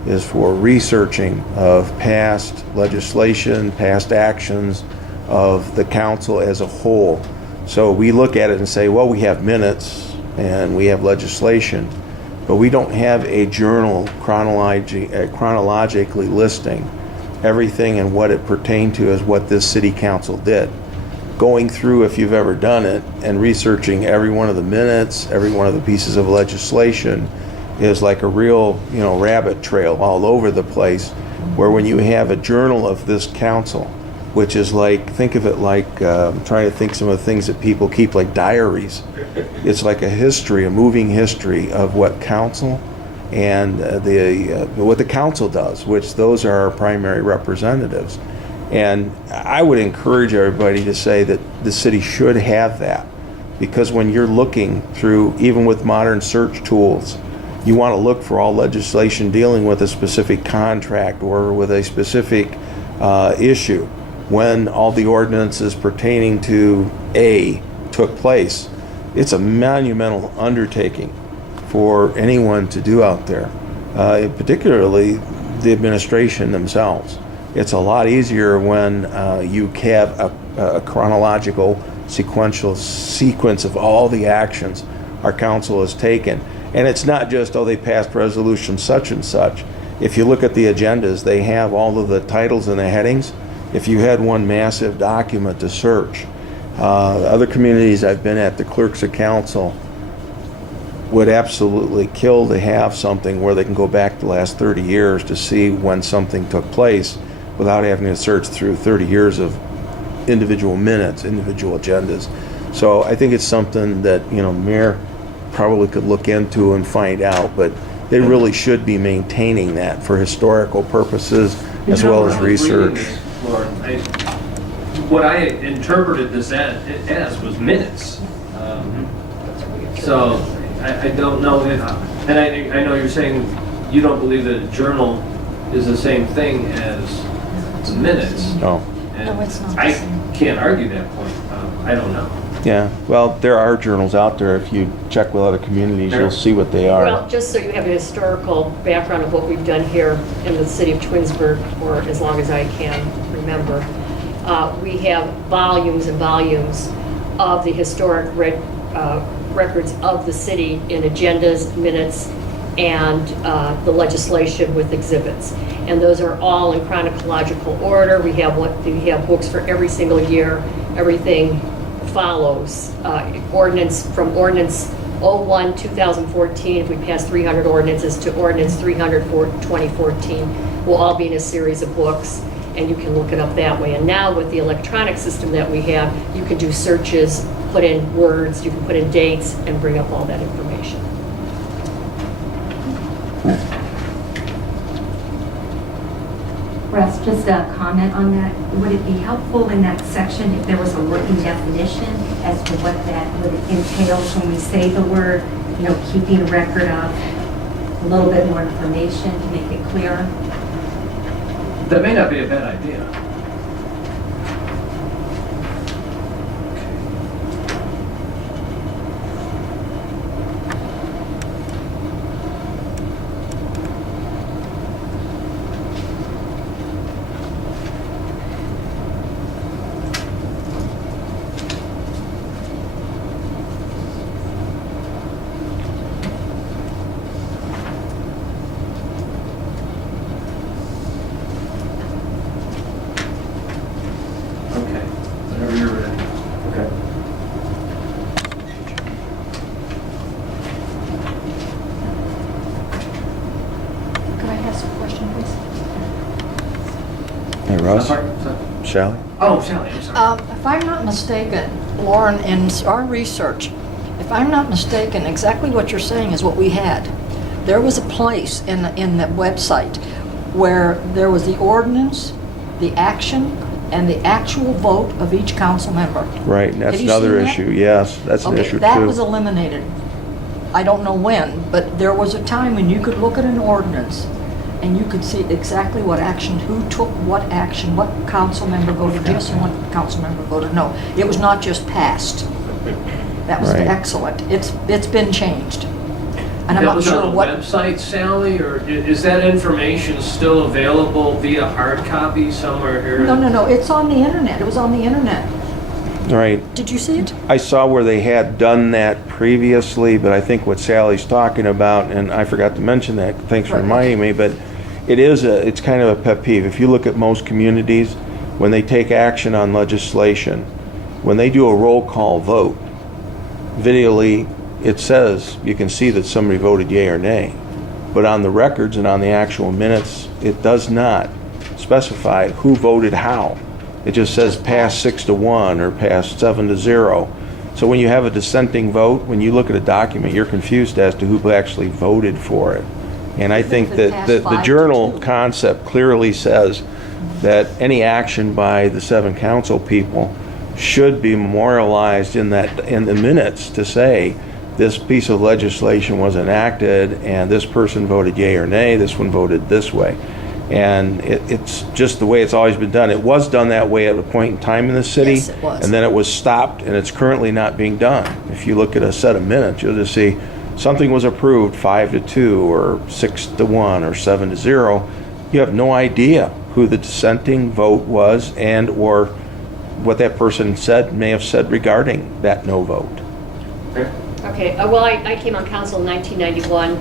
is for researching of past legislation, past actions of the council as a whole. So we look at it and say, well, we have minutes and we have legislation, but we don't have a journal chronologically listing everything and what it pertained to as what this city council did. Going through, if you've ever done it, and researching every one of the minutes, every one of the pieces of legislation is like a real, rabbit trail all over the place, where when you have a journal of this council, which is like, think of it like, I'm trying to think some of the things that people keep, like diaries. It's like a history, a moving history of what council and what the council does, which those are our primary representatives. And I would encourage everybody to say that the city should have that, because when you're looking through, even with modern search tools, you want to look for all legislation dealing with a specific contract or with a specific issue. When all the ordinances pertaining to A took place, it's a monumental undertaking for anyone to do out there, particularly the administration themselves. It's a lot easier when you have a chronological, sequential sequence of all the actions our council has taken. And it's not just, they passed resolution such and such. If you look at the agendas, they have all of the titles and the headings. If you had one massive document to search, other communities I've been at, the clerks of council would absolutely kill to have something where they can go back the last 30 years to see when something took place without having to search through 30 years of individual minutes, individual agendas. So I think it's something that, Mayor probably could look into and find out, but they really should be maintaining that for historical purposes as well as research. What I interpreted this as was minutes. So I don't know if, and I know you're saying you don't believe that a journal is the same thing as minutes. No. And No, it's not the I same. can't argue that point. I don't know. Yeah, well, there are journals out there. If you check with other communities, you'll see what they are. Well, just so you have a historical background of what we've done here in the city of Twinsburg for as long as I can remember, we have volumes and volumes of the historic records of the city in agendas, minutes, and the legislation with exhibits. And those are all in chronological order. We have books for every single year. Everything follows ordinance from ordinance 01 2014. If we pass 300 ordinances to ordinance 300 for 2014, will all be in a series of books, and you can look it up that way. And now with the electronic system that we have, you can do searches, put in words, you can put in dates, and bring up all that information. Russ, just a comment on that. Would it be helpful in that section if there was a working definition as to what that would entail when we say the word, keeping a record of, a little bit more information to make it clearer? That may not be a bad idea. Okay, whenever you're ready. Okay. Could I ask a question, please? Hey, Russ, Sorry. Sally? Oh, Sally, I'm sorry. If I'm not mistaken, Lauren, in our research, if I'm not mistaken, exactly what you're saying is what we had. There was a place in the website where there was the ordinance, the action, and the actual vote of each council member. Right, and that's Have you another seen that? issue, yes, that's an Okay, issue that was too. eliminated. I don't know when, but there was a time when you could look at an ordinance and you could see exactly what action, who took what action, what council member voted yes and what council member voted no. It was not just passed. That was Right. excellent. It's been changed. And I'm That not was sure on the what. website, Sally, or is that information still available via hard copy somewhere here? No, it's on the internet. It was on the internet. Right, Did you see it? I saw where they had done that previously, but I think what Sally's talking about, and I forgot to mention that, thanks for Right. reminding me, but it's kind of a pet peeve. If you look at most communities, when they take action on legislation, when they do a roll call vote, videoly, it says, you can see that somebody voted yea or nay. But on the records and on the actual minutes, it does not specify who voted how. It just says passed 6-1 or passed 7-0. So when you have a dissenting vote, when you look at a document, you're confused as to who actually voted for it. And I think If it that passed the journal 5-2. concept clearly says that any action by the 7 council people should be memorialized in the minutes to say this piece of legislation was enacted and this person voted yea or nay, this one voted this way. And it's just the way it's always been done. It was done that way at a point in time in the city. Yes, it was. And then it was stopped, and it's currently not being done. If you look at a set of minutes, you'll just see something was approved 5-2 or 6-1 or 7-0. You have no idea who the dissenting vote was and or what that person may have said regarding that no vote. Okay, well, I came on council in 1991,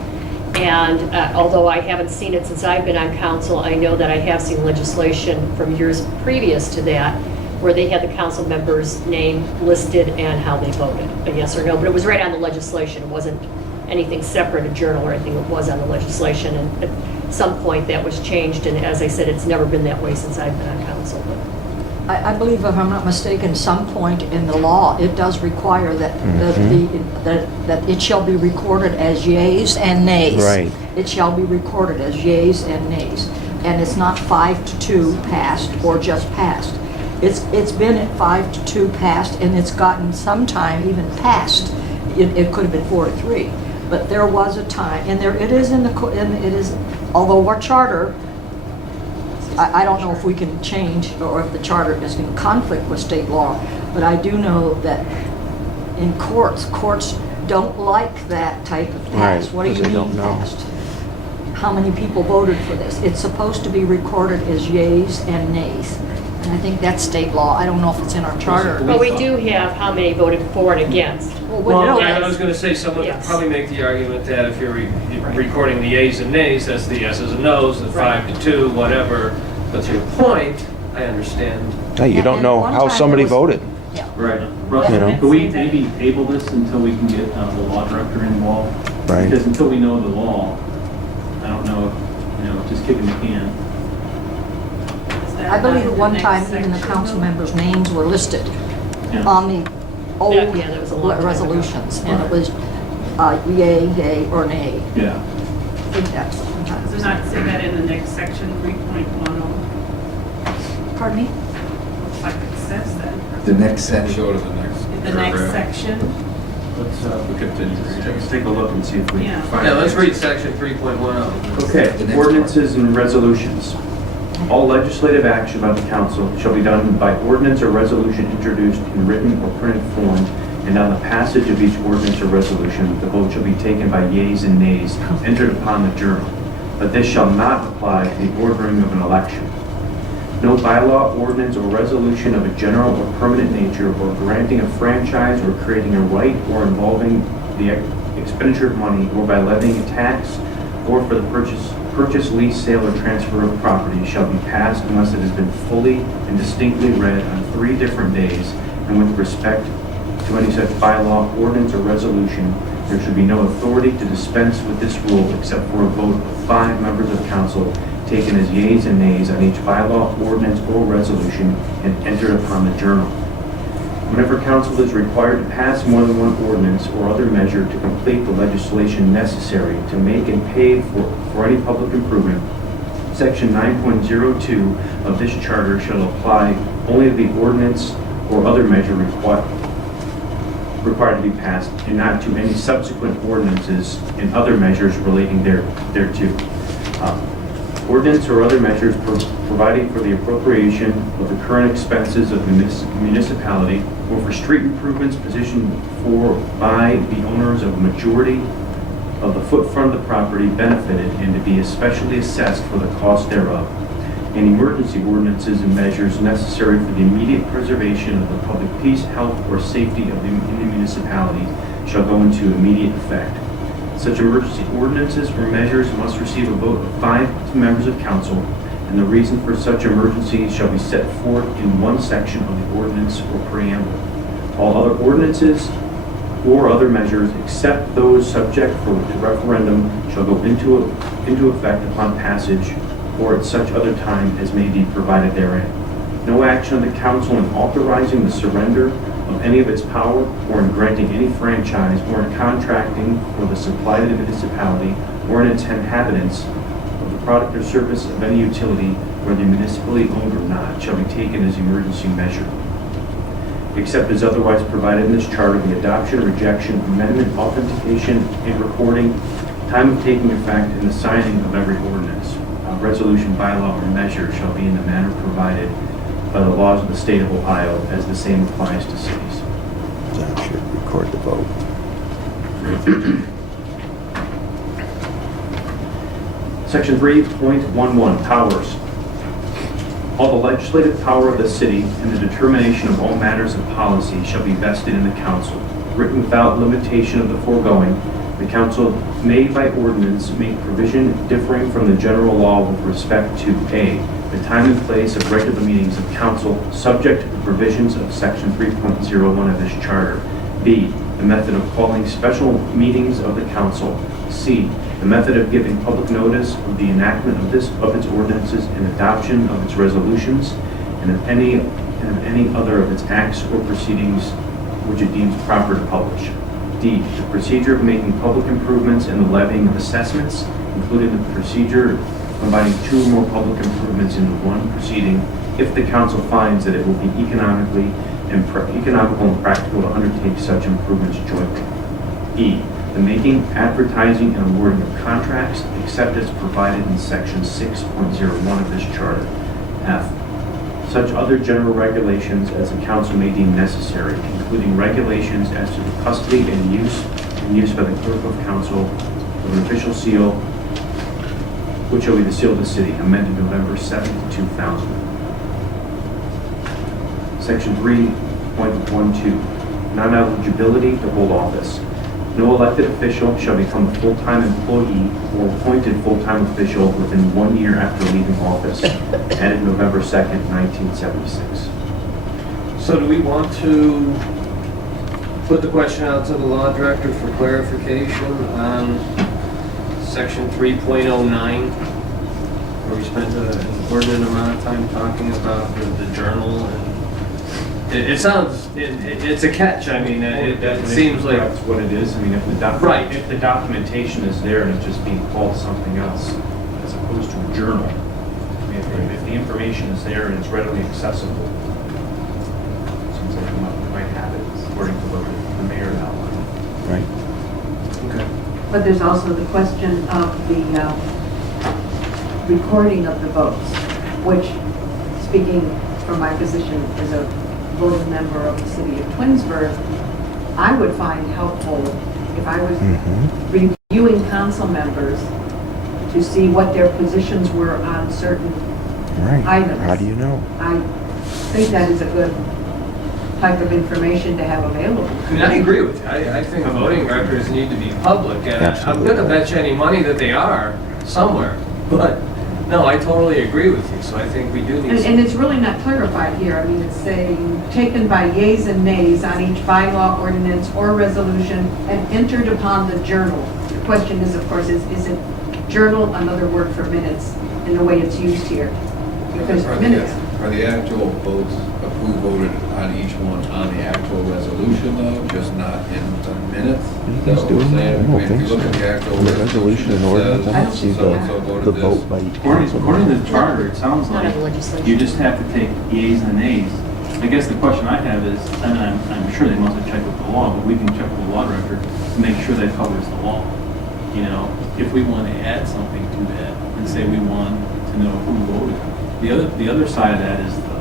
and although I haven't seen it since I've been on council, I know that I have seen legislation from years previous to that where they had the council member's name listed and how they voted, a yes or no, but it was right on the legislation. It wasn't anything separate, a journal or anything. It was on the legislation, and at some point that was changed, and as I said, it's never been that way since I've been on council. But I believe, if I'm not mistaken, some point in the law, it does require that that it shall be recorded as yeas and nays. Right. It shall be recorded as yeas and nays. And it's not 5-2 passed or just passed. It's been at 5-2 passed, and it's gotten sometime even passed. It could have been 4-3. But there was a time, and it is although our charter, I don't know if we can change or if the charter is in conflict with state law, but I do know that in courts don't like that type of pass. Right, What do you because they mean don't know. passed? How many people voted for this? It's supposed to be recorded as yeas and nays. And I think that's state law. I don't know if it's in our charter. But we do have how many voted for and against. Well, Yeah, I was gonna say, someone could Yes. probably make the argument that if you're recording the yeas and nays, that's the yeses and nos, the 5-2, whatever. But to your point, I understand. Hey, you don't And know one how time somebody there was- voted. Yeah. Right. Russ, You know? could we maybe table this until we can get the law director involved? Right. Because until we know the law, I don't know, just kicking the can. I believe at one time even the council members' names were listed Yeah. on the old Yeah, that was a long time ago. resolutions. And it was yay, or nay. Yeah. I think that's sometimes. So not say that in the next section, 3.10, Pardon me? like it says that. The next section. Go to the next The next paragraph. section, We continue reading. Let's take a look and see if we Yeah. can find. Yeah, let's it. read section 3.10. Okay, The next ordinances and resolutions. All legislative action by the council shall be done by ordinance or resolution introduced in written or printed form, and on the passage of each ordinance or resolution, the vote shall be taken by yeas and nays entered upon the journal. But this shall not apply to the ordering of an election. No bylaw, ordinance, or resolution of a general or permanent nature, or granting a franchise, or creating a right, or involving the expenditure of money, or by levying a tax, or for the purchase, lease, sale, or transfer of property shall be passed unless it has been fully and distinctly read on 3 different days, and with respect to any such bylaw, ordinance, or resolution, there should be no authority to dispense with this rule except for a vote of 5 members of council taken as yeas and nays on each bylaw, ordinance, or resolution and entered upon the journal. Whenever council is required to pass more than one ordinance or other measure to complete the legislation necessary to make and pay for any public improvement, Section 9.02 of this charter shall apply only to the ordinance or other measure required to be passed, and not to any subsequent ordinances and other measures relating thereto. Ordinance or other measures providing for the appropriation of the current expenses of the municipality, or for street improvements positioned for by the owners of a majority of the footfront of the property benefited, and to be especially assessed for the cost thereof. And emergency ordinances and measures necessary for the immediate preservation of the public peace, health, or safety in the municipality shall go into immediate effect. Such emergency ordinances or measures must receive a vote of 5 members of council, and the reason for such emergencies shall be set forth in one section of the ordinance or preamble. All other ordinances or other measures, except those subject to referendum, shall go into effect upon passage, or at such other time as may be provided therein. No action of the council in authorizing the surrender of any of its power, or in granting any franchise, or in contracting for the supply of the municipality, or in its inhabitants of the product or service of any utility, whether municipally owned or not, shall be taken as emergency measure, except as otherwise provided in this charter. The adoption, rejection, amendment, authentication, and recording, time of taking effect, and the signing of every ordinance, resolution, bylaw, or measure shall be in the manner provided by the laws of the state of Ohio, as the same applies to cities. John should record the vote. Section 3.11, powers. All the legislative power of the city and the determination of all matters of policy shall be vested in the council. Written without limitation of the foregoing, the council may by ordinance make provision differing from the general law with respect to A, the time and place of regular meetings of council, subject to the provisions of section 3.01 of this charter. B, the method of calling special meetings of the council. C, the method of giving public notice of the enactment of its ordinances and adoption of its resolutions, and of any other of its acts or proceedings which it deems proper to publish. D, the procedure of making public improvements and the levying of assessments, including the procedure combining 2 or more public improvements into one proceeding, if the council finds that it will be economical and practical to undertake such improvements jointly. E, the making, advertising, and awarding of contracts, except as provided in section 6.01 of this charter. F, such other general regulations as the council may deem necessary, including regulations as to the custody and use by the clerk of council of an official seal, which shall be the seal of the city, amended November 7th, 2000. Section 3.12, non-eligibility to hold office. No elected official shall become a full-time employee or appointed full-time official within 1 year after leaving office. Added November 2nd, 1976. So do we want to put the question out to the law director for clarification on section 3.09? Where we spent an inordinate amount of time talking about the journal and it sounds, it's a catch. I mean, it seems like. That's what it is. I mean, if the Right. if the documentation is there and it's just being called something else, as opposed to a journal, I mean, if the information is there and it's readily accessible, seems like we might have it according to what the mayor outlined. Right. Okay. But there's also the question of the recording of the votes, which, speaking from my position as a voting member of the city of Twinsburg, I would find helpful if I was reviewing council members to see what their positions were on certain Right. items. How do you know? I think that is a good type of information to have available. I mean, I agree with you. I think voting records need to be public, and I'm Absolutely. going to bet you any money that they are somewhere. But no, I totally agree with you. So I think we do need. And it's really not clarified here. I mean, it's saying, taken by yeas and nays on each bylaw, ordinance, or resolution, and entered upon the journal. The question is, of course, is it journal another word for minutes in the way it's used here? Because minutes. Are the actual votes of who voted on each one on the actual resolution though, just not in the minutes? Is that He's what we're doing that? saying? I don't mean, if think you look so. at the actual The resolution and ordinance, I don't see so-and-so the voted vote this. by each According council. to the charter, it sounds Not like on legislation. you just have to take yeas and nays. I guess the question I have is, and I'm sure they must have checked with the law, but we can check with the law director to make sure that covers the law. You know, if we want to add something to that and say we want to know who voted. The other side of that is the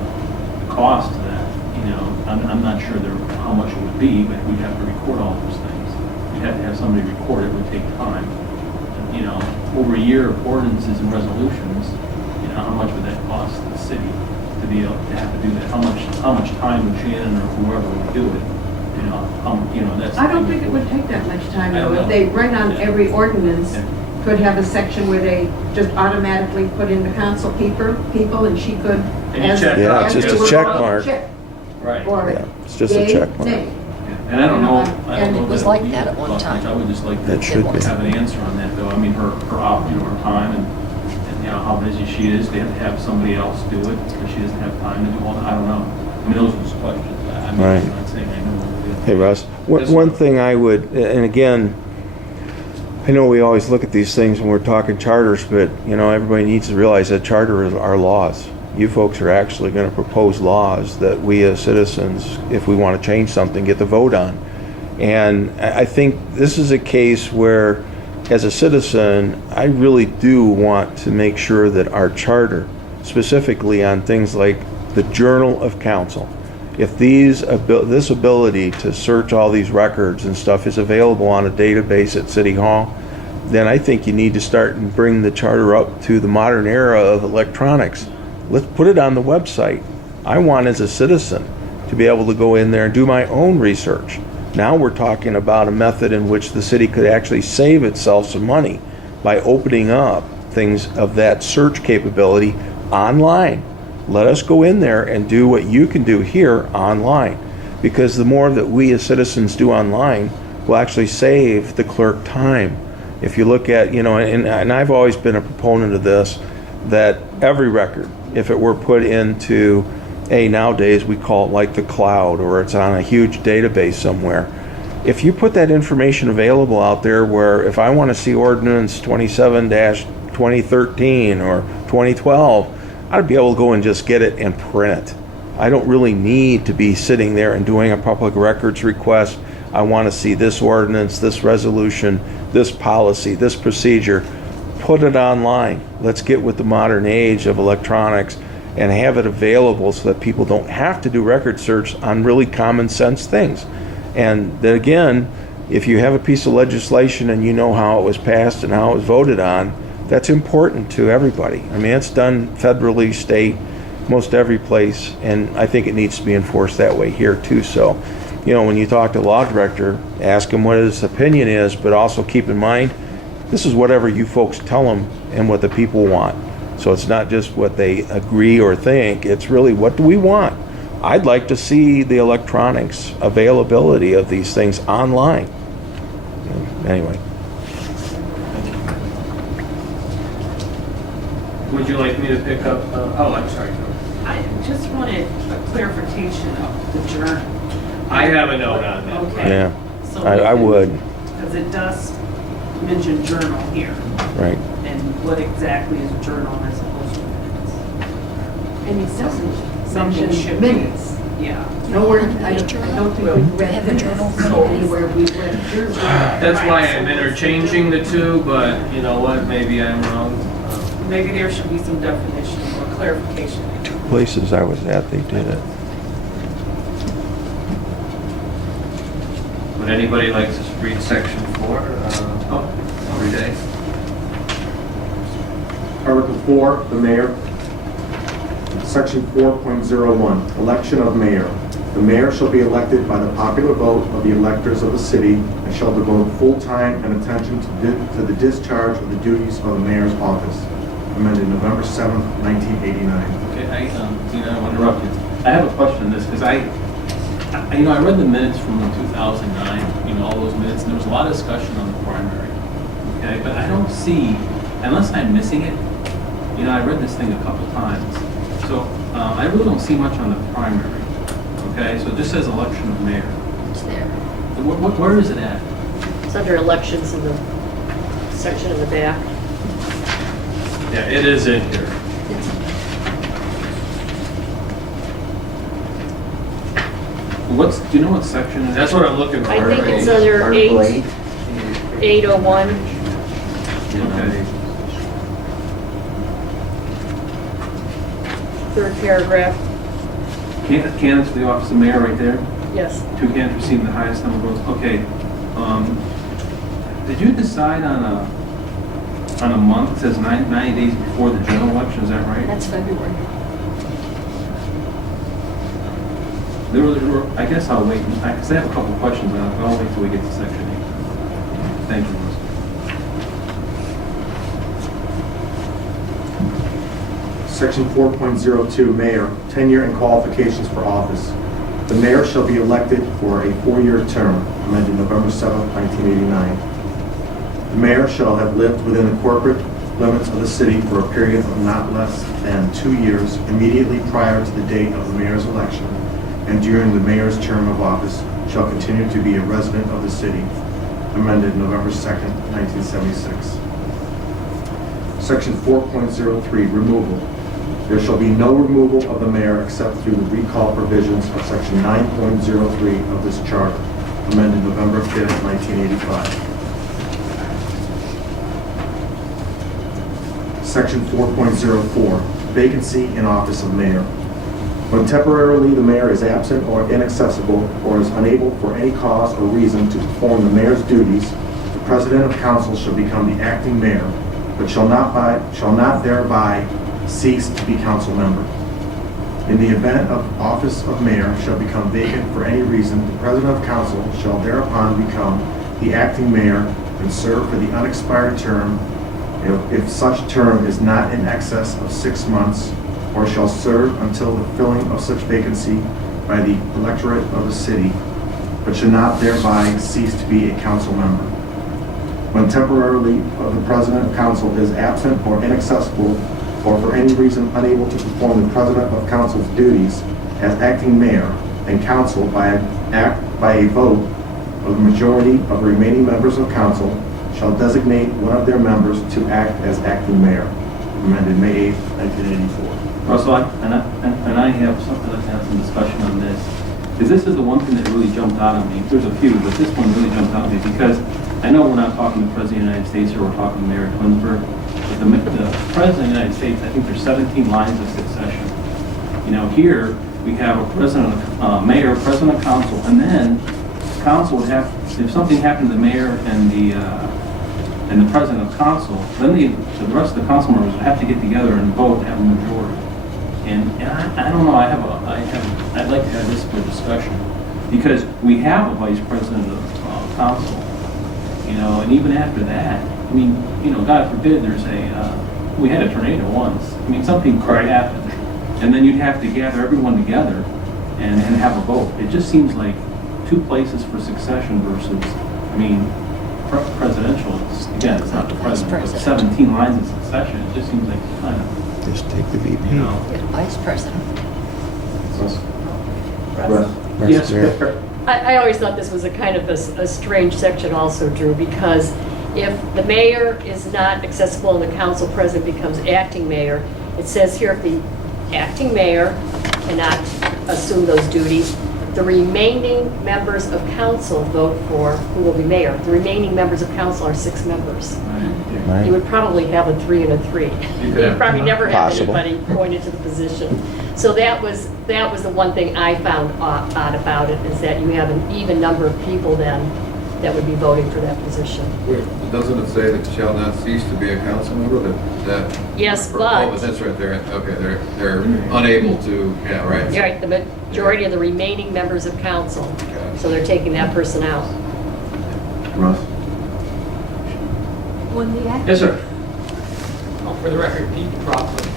cost to that. You know, I'm not sure how much it would be, but we'd have to record all those things. We'd have to have somebody record it. It would take time. And, you know, over a year of ordinances and resolutions, you know, how much would that cost the city to be able to have to do that? How much time would Shannon or whoever would do it? You know, that's. I don't think it would take that much time, I don't though. If know. they, right on Yeah. every ordinance, Yeah. could have a section where they just automatically put in the council people, and she could. And you as- check Yeah, as it's just they a were check called, mark. check, Right. Or Yeah, it's just a yay, check mark. nay. And I don't know. And it was what like that at one cost much. time. I would just like to That should be. have an answer on that, though. I mean, her time and you know, how busy she is. They have to have somebody else do it, because she doesn't have time to do all that. I don't know. I mean, those are just questions. I mean, Right. I'm not saying I know what it is. Hey, Russ, one thing I would, and again, I know we always look at these things when we're talking charters, but, you know, everybody needs to realize that charters are laws. You folks are actually going to propose laws that we as citizens, if we want to change something, get the vote on. And I think this is a case where, as a citizen, I really do want to make sure that our charter, specifically on things like the Journal of Council, if this ability to search all these records and stuff is available on a database at City Hall, then I think you need to start and bring the charter up to the modern era of electronics. Let's put it on the website. I want, as a citizen, to be able to go in there and do my own research. Now we're talking about a method in which the city could actually save itself some money by opening up things of that search capability online. Let us go in there and do what you can do here online, because the more that we as citizens do online will actually save the clerk time. If you look at, you know, and I've always been a proponent of this, that every record, if it were put into nowadays we call it like the cloud, or it's on a huge database somewhere, if you put that information available out there, where if I want to see ordinance 27-2013 or 2012, I'd be able to go and just get it and print it. I don't really need to be sitting there and doing a public records request. I want to see this ordinance, this resolution, this policy, this procedure. Put it online. Let's get with the modern age of electronics and have it available so that people don't have to do record search on really common sense things. And then again, if you have a piece of legislation and you know how it was passed and how it was voted on, that's important to everybody. I mean, it's done federally, state, most every place, and I think it needs to be enforced that way here too. So, you know, when you talk to the law director, ask him what his opinion is, but also keep in mind, this is whatever you folks tell them and what the people want. So it's not just what they agree or think, it's really what do we want? I'd like to see the electronics availability of these things online. Anyway. Would you like me to pick up, oh, I'm sorry. I just wanted a clarification of the journal. I have a note on that. Okay. Yeah, So I would, Because it does mention journal here, right. and what exactly is a journal as opposed to minutes? And it doesn't Something mention should minutes. Yeah. Nowhere, I don't think we've read minutes anywhere we've read journal. That's why I'm interchanging the two, but you know what, maybe I'm wrong. Maybe there should be some definition or clarification. Two places I was at, they did it. Would anybody like to read section 4? Every day? Article 4, the mayor. Section 4.01, election of mayor. The mayor shall be elected by the popular vote of the electors of the city and shall devote full time and attention to the discharge of the duties of the mayor's office. Amended November 7th, 1989. Okay, Tina, I want to interrupt you. I have a question on this, because I read the minutes from 2009, you know, all those minutes, and there was a lot of discussion on the primary. Okay, but I don't see, unless I'm missing it, you know, I read this thing a couple times. So I really don't see much on the primary. Okay, so it just says election of mayor. It's there. Where is it at? It's under elections in the section in the back. Yeah, it is in here. Do you know what section it is? That's what I'm looking for. I think it's under Article 8, 801. Okay. Third paragraph, Candidates for the office of mayor right there. yes. 2 candidates receiving the highest number of votes. Okay. Did you decide on a month? It says 90 days before the general election. Is that right? That's February. I guess I'll wait, because I have a couple of questions, and I'll wait till we get to section 8. Thank you, Melissa. Section 4.02, mayor, tenure and qualifications for office. The mayor shall be elected for a 4-year term, amended November 7th, 1989. The mayor shall have lived within the corporate limits of the city for a period of not less than 2 years immediately prior to the date of the mayor's election, and during the mayor's term of office shall continue to be a resident of the city, amended November 2nd, 1976. Section 4.03, removal. There shall be no removal of the mayor except through the recall provisions of section 9.03 of this charter, amended November 5th, 1985. Section 4.04, vacancy in office of mayor. When temporarily the mayor is absent or inaccessible or is unable for any cause or reason to perform the mayor's duties, the president of council shall become the acting mayor, but shall not thereby cease to be council member. In the event of office of mayor shall become vacant for any reason, the president of council shall thereupon become the acting mayor and serve for the unexpired term if such term is not in excess of 6 months, or shall serve until the filling of such vacancy by the electorate of the city, but shall not thereby cease to be a council member. When temporarily the president of council is absent or inaccessible, or for any reason unable to perform the president of council's duties as acting mayor, and council by a vote of the majority of the remaining members of council shall designate one of their members to act as acting mayor. Amended May 8th, 1984. Russell, and I have something, let's have some discussion on this. Because this is the one thing that really jumped out at me. There's a few, but this one really jumped out at me because I know we're not talking to the President of the United States or we're talking to Mayor Twinsburg, but the President of the United States, I think there's 17 lines of succession. You know, here we have a president, mayor, president of council, and then council would have, if something happened to the mayor and the president of council, then the rest of the council members would have to get together and vote to have a majority. And I don't know, I'd like to have this for discussion, because we have a vice president of council, you know, and even after that, I mean, you know, God forbid there's we had a tornado once. I mean, something could happen. And then you'd have to gather everyone together and have a vote. It just seems like two places for succession versus, I mean, presidential, again, it's not the president, but 17 lines of succession. It just seems like kind of, Just take the VP. you know. Vice president. Russ? Yes, Mayor. Mayor. I always thought this was a kind of a strange section also, Drew, because if the mayor is not accessible and the council president becomes acting mayor, it says here if the acting mayor cannot assume those duties, the remaining members of council vote for who will be mayor. The remaining members of council are 6 members. Right. You would probably have a 3 and a 3. You'd probably never have Possible. anybody appointed to the position. So that was the one thing I found odd about it, is that you have an even number of people then that would be voting for that position. Doesn't it say that shall not cease to be a council member, that? Yes, Oh, but, that's right, they're unable to, yeah, right. you're right, the majority of the remaining members of council, so they're taking that person out. Russ? When the act Yes, sir. For the record, Pete Crawford.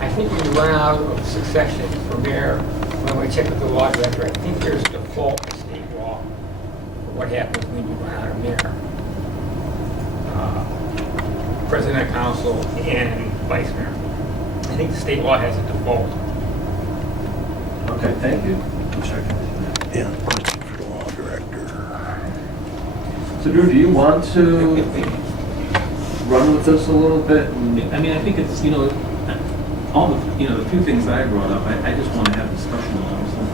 I think we run out of succession for mayor when we check with the law director. I think there's default in state law for what happens when you run out of mayor. President of council and vice mayor. I think the state law has a default. Okay, thank you. I'm checking. Yeah, question for the law director. So Drew, do you want to run with this a little bit? I mean, I think it's, you know, all the, you know, the few things I brought up, I just want to have discussion along some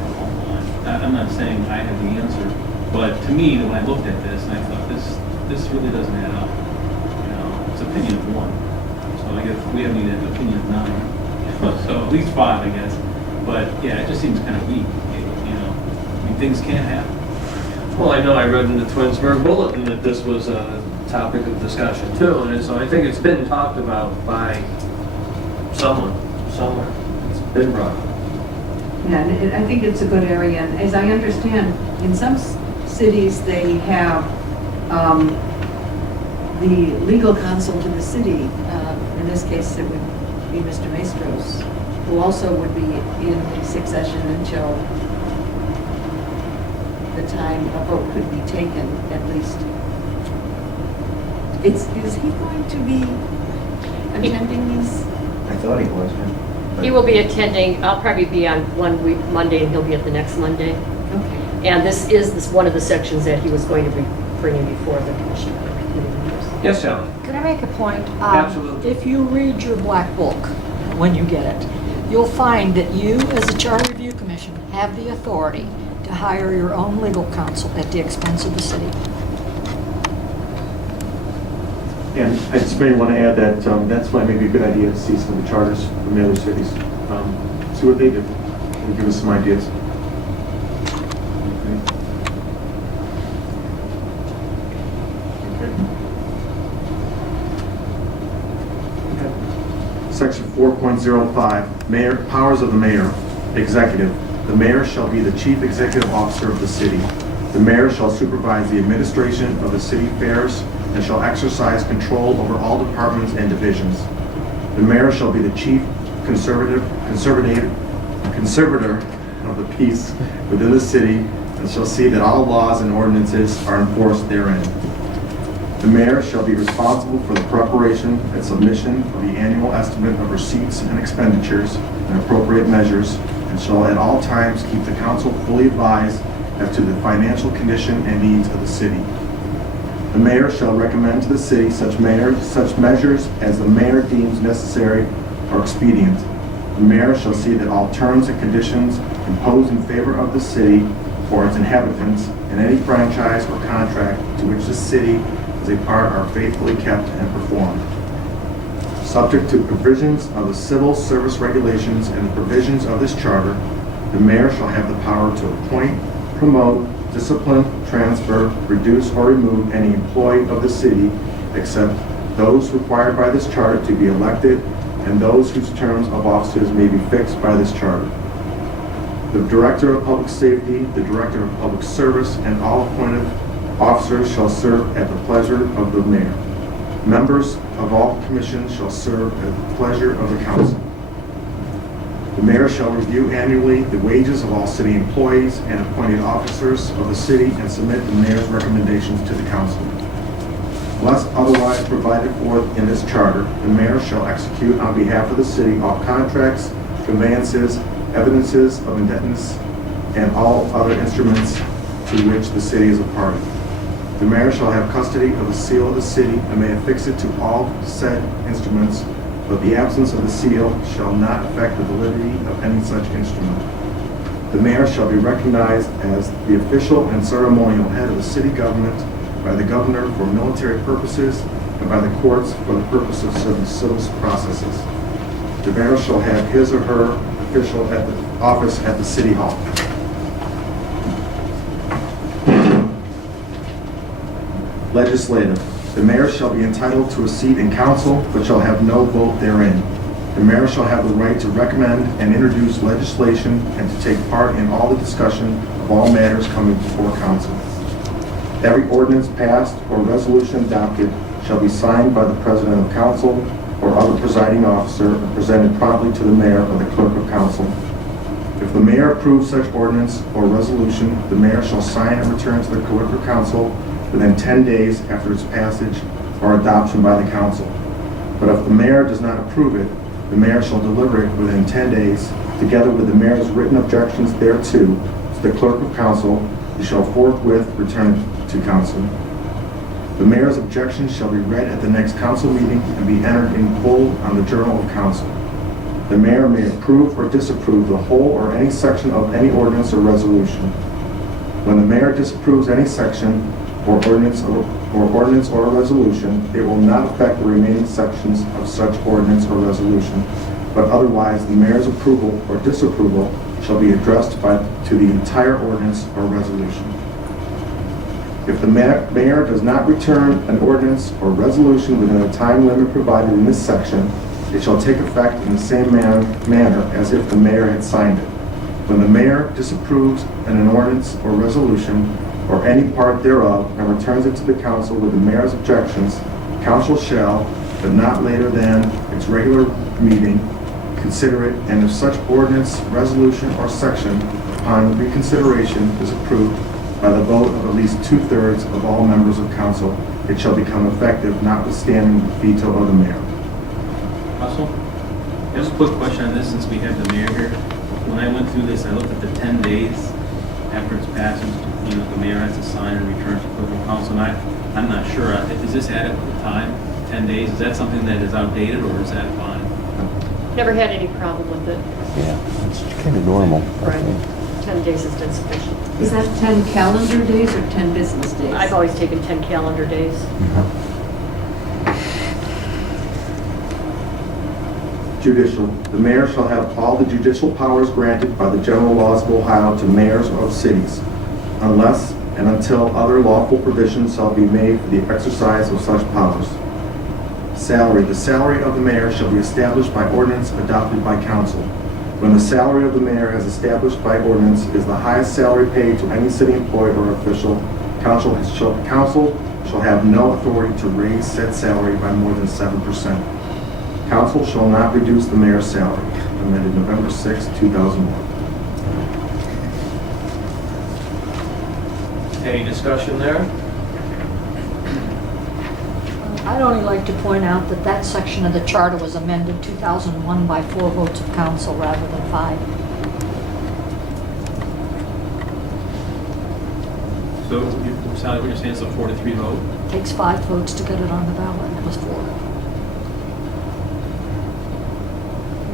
line. I'm not saying I have the answer, but to me, when I looked at this, I thought this really doesn't add up. You know, it's opinion of 1. So I guess we haven't even had opinion of 9. So at least 5, I guess. But yeah, it just seems kind of weak. You know, I mean, things can't happen. Well, I know I read in the Twinsburg Bulletin that this was a topic of discussion too, and so I think it's been talked about by someone, somewhere. It's been brought up. Yeah, and I think it's a good area, and as I understand, in some cities, they have the legal counsel to the city. In this case, it would be Mr. Maestros, who also would be in succession until the time a vote could be taken, at least. Is he going to be attending these? I thought he was, man. He will be attending, I'll probably be on one week Monday, and he'll be at the next Monday. Okay. And this is one of the sections that he was going to be bringing before the commission. Yes, Sally? Can I make a point? Absolutely. If you read your black book, when you get it, you'll find that you, as a Charter Review Commission, have the authority to hire your own legal counsel at the expense of the city. And I just may want to add that that's why maybe a good idea to see some of the charters from the other cities. See what they do and give us some ideas. Section 4.05, Mayor, powers of the mayor, executive. The mayor shall be the chief executive officer of the city. The mayor shall supervise the administration of the city affairs and shall exercise control over all departments and divisions. The mayor shall be the chief conservator of the peace within the city and shall see that all laws and ordinances are enforced therein. The mayor shall be responsible for the preparation and submission of the annual estimate of receipts and expenditures and appropriate measures, and shall at all times keep the council fully advised as to the financial condition and needs of the city. The mayor shall recommend to the city such measures as the mayor deems necessary or expedient. The mayor shall see that all terms and conditions imposed in favor of the city or its inhabitants in any franchise or contract to which the city is a part are faithfully kept and performed. Subject to provisions of the civil service regulations and the provisions of this charter, the mayor shall have the power to appoint, promote, discipline, transfer, reduce, or remove any employee of the city except those required by this charter to be elected and those whose terms of offices may be fixed by this charter. The Director of Public Safety, the Director of Public Service, and all appointed officers shall serve at the pleasure of the mayor. Members of all commissions shall serve at the pleasure of the council. The mayor shall review annually the wages of all city employees and appointed officers of the city and submit the mayor's recommendations to the council. Unless otherwise provided for in this charter, the mayor shall execute on behalf of the city all contracts, conveyances, evidences of indebtedness, and all other instruments to which the city is a party. The mayor shall have custody of the seal of the city and may affix it to all said instruments, but the absence of the seal shall not affect the validity of any such instrument. The mayor shall be recognized as the official and ceremonial head of the city government by the governor for military purposes and by the courts for the purposes of civil processes. The mayor shall have his or her official office at the city hall. Legislative. The mayor shall be entitled to a seat in council, but shall have no vote therein. The mayor shall have the right to recommend and introduce legislation and to take part in all the discussion of all matters coming before council. Every ordinance passed or resolution adopted shall be signed by the president of council or other presiding officer and presented promptly to the mayor or the clerk of council. If the mayor approves such ordinance or resolution, the mayor shall sign and return to the clerk of council within 10 days after its passage or adoption by the council. But if the mayor does not approve it, the mayor shall deliver it within 10 days, together with the mayor's written objections thereto, to the clerk of council, who shall forthwith return it to council. The mayor's objections shall be read at the next council meeting and be entered in full on the journal of council. The mayor may approve or disapprove the whole or any section of any ordinance or resolution. When the mayor disapproves any section or ordinance or resolution, it will not affect the remaining sections of such ordinance or resolution, but otherwise the mayor's approval or disapproval shall be addressed to the entire ordinance or resolution. If the mayor does not return an ordinance or resolution within the time limit provided in this section, it shall take effect in the same manner as if the mayor had signed it. When the mayor disapproves an ordinance or resolution or any part thereof and returns it to the council with the mayor's objections, council shall, but not later than its regular meeting, consider it, and if such ordinance, resolution, or section upon reconsideration is approved by the vote of at least 2/3 of all members of council, it shall become effective notwithstanding the veto of the mayor. Russell? Just a quick question on this, since we have the mayor here. When I went through this, I looked at the 10 days after its passage, the mayor has to sign and return to clerk of council, and I'm not sure, is this adequate time, 10 days? Is that something that is outdated, or is that fine? Never had any problem with it. Yeah, it's kind of normal. I Right. think. 10 days has been sufficient. Is that 10 calendar days or 10 business days? I've always taken 10 calendar days. Judicial. The mayor shall have all the judicial powers granted by the general laws of Ohio to mayors of cities, unless and until other lawful provisions shall be made for the exercise of such powers. Salary. The salary of the mayor shall be established by ordinance adopted by council. When the salary of the mayor as established by ordinance is the highest salary paid to any city employee or official, council shall have no authority to raise said salary by more than 7%. Council shall not reduce the mayor's salary. Amended November 6, 2001. Any discussion there? I'd only like to point out that that section of the charter was amended 2001 by 4 votes of council rather than 5. So, Sally, what you're saying is a 4-3 vote? Takes 5 votes to get it on the ballot. It was 4.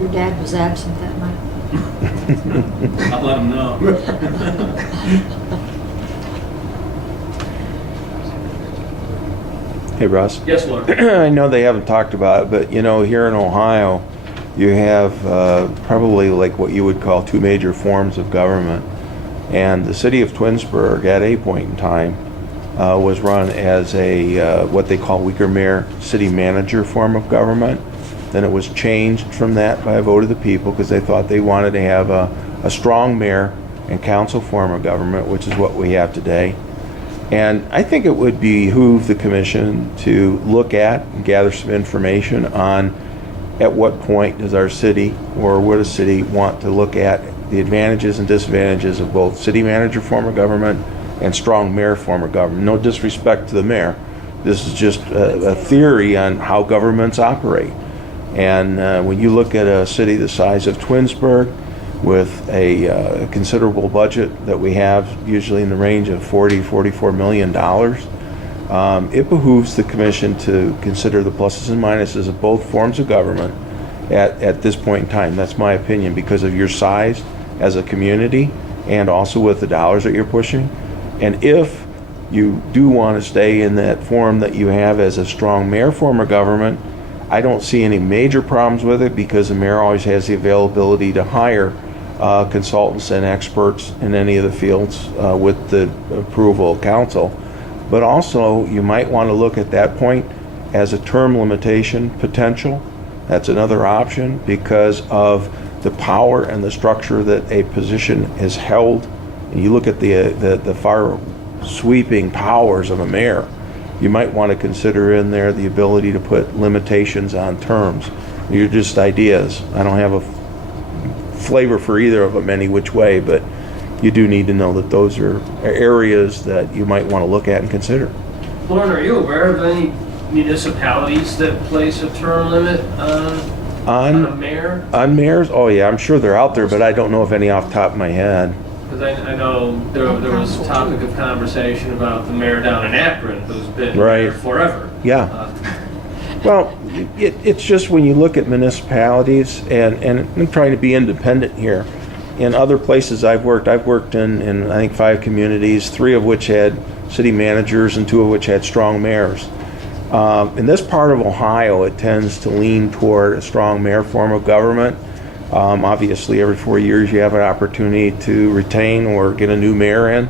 Your dad was absent that night. I'll let him know. Hey, Russ. Yes, Lord. I know they haven't talked about it, but here in Ohio, you have probably like what you would call 2 major forms of government. And the city of Twinsburg, at a point in time, was run as a what they call weaker mayor city manager form of government. Then it was changed from that by a vote of the people because they thought they wanted to have a strong mayor and council form of government, which is what we have today. And I think it would behoove the commission to look at and gather some information on at what point does our city or would a city want to look at the advantages and disadvantages of both city manager form of government and strong mayor form of government. No disrespect to the mayor. This is just a theory on how governments operate. And when you look at a city the size of Twinsburg with a considerable budget that we have, usually in the range of $44 million, it behooves the commission to consider the pluses and minuses of both forms of government at this point in time. That's my opinion because of your size as a community and also with the dollars that you're pushing. And if you do want to stay in that form that you have as a strong mayor form of government, I don't see any major problems with it because the mayor always has the availability to hire consultants and experts in any of the fields with the approval of council. But also, you might want to look at that point as a term limitation potential. That's another option because of the power and the structure that a position is held. And you look at the far sweeping powers of a mayor, you might want to consider in there the ability to put limitations on terms. They're just ideas. I don't have a flavor for either of them any which way, but you do need to know that those are areas that you might want to look at and consider. Lauren, are you aware of any municipalities that place a term limit on a mayor? On mayors? Oh yeah, I'm sure they're out there, but I don't know of any off the top of my head. Because I know there was a topic of conversation about the mayor down in Akron who's been there forever. Yeah. Well, it's just when you look at municipalities, and I'm trying to be independent here. In other places I've worked in I think 5 communities, 3 of which had city managers and 2 of which had strong mayors. In this part of Ohio, it tends to lean toward a strong mayor form of government. Obviously, every 4 years you have an opportunity to retain or get a new mayor in.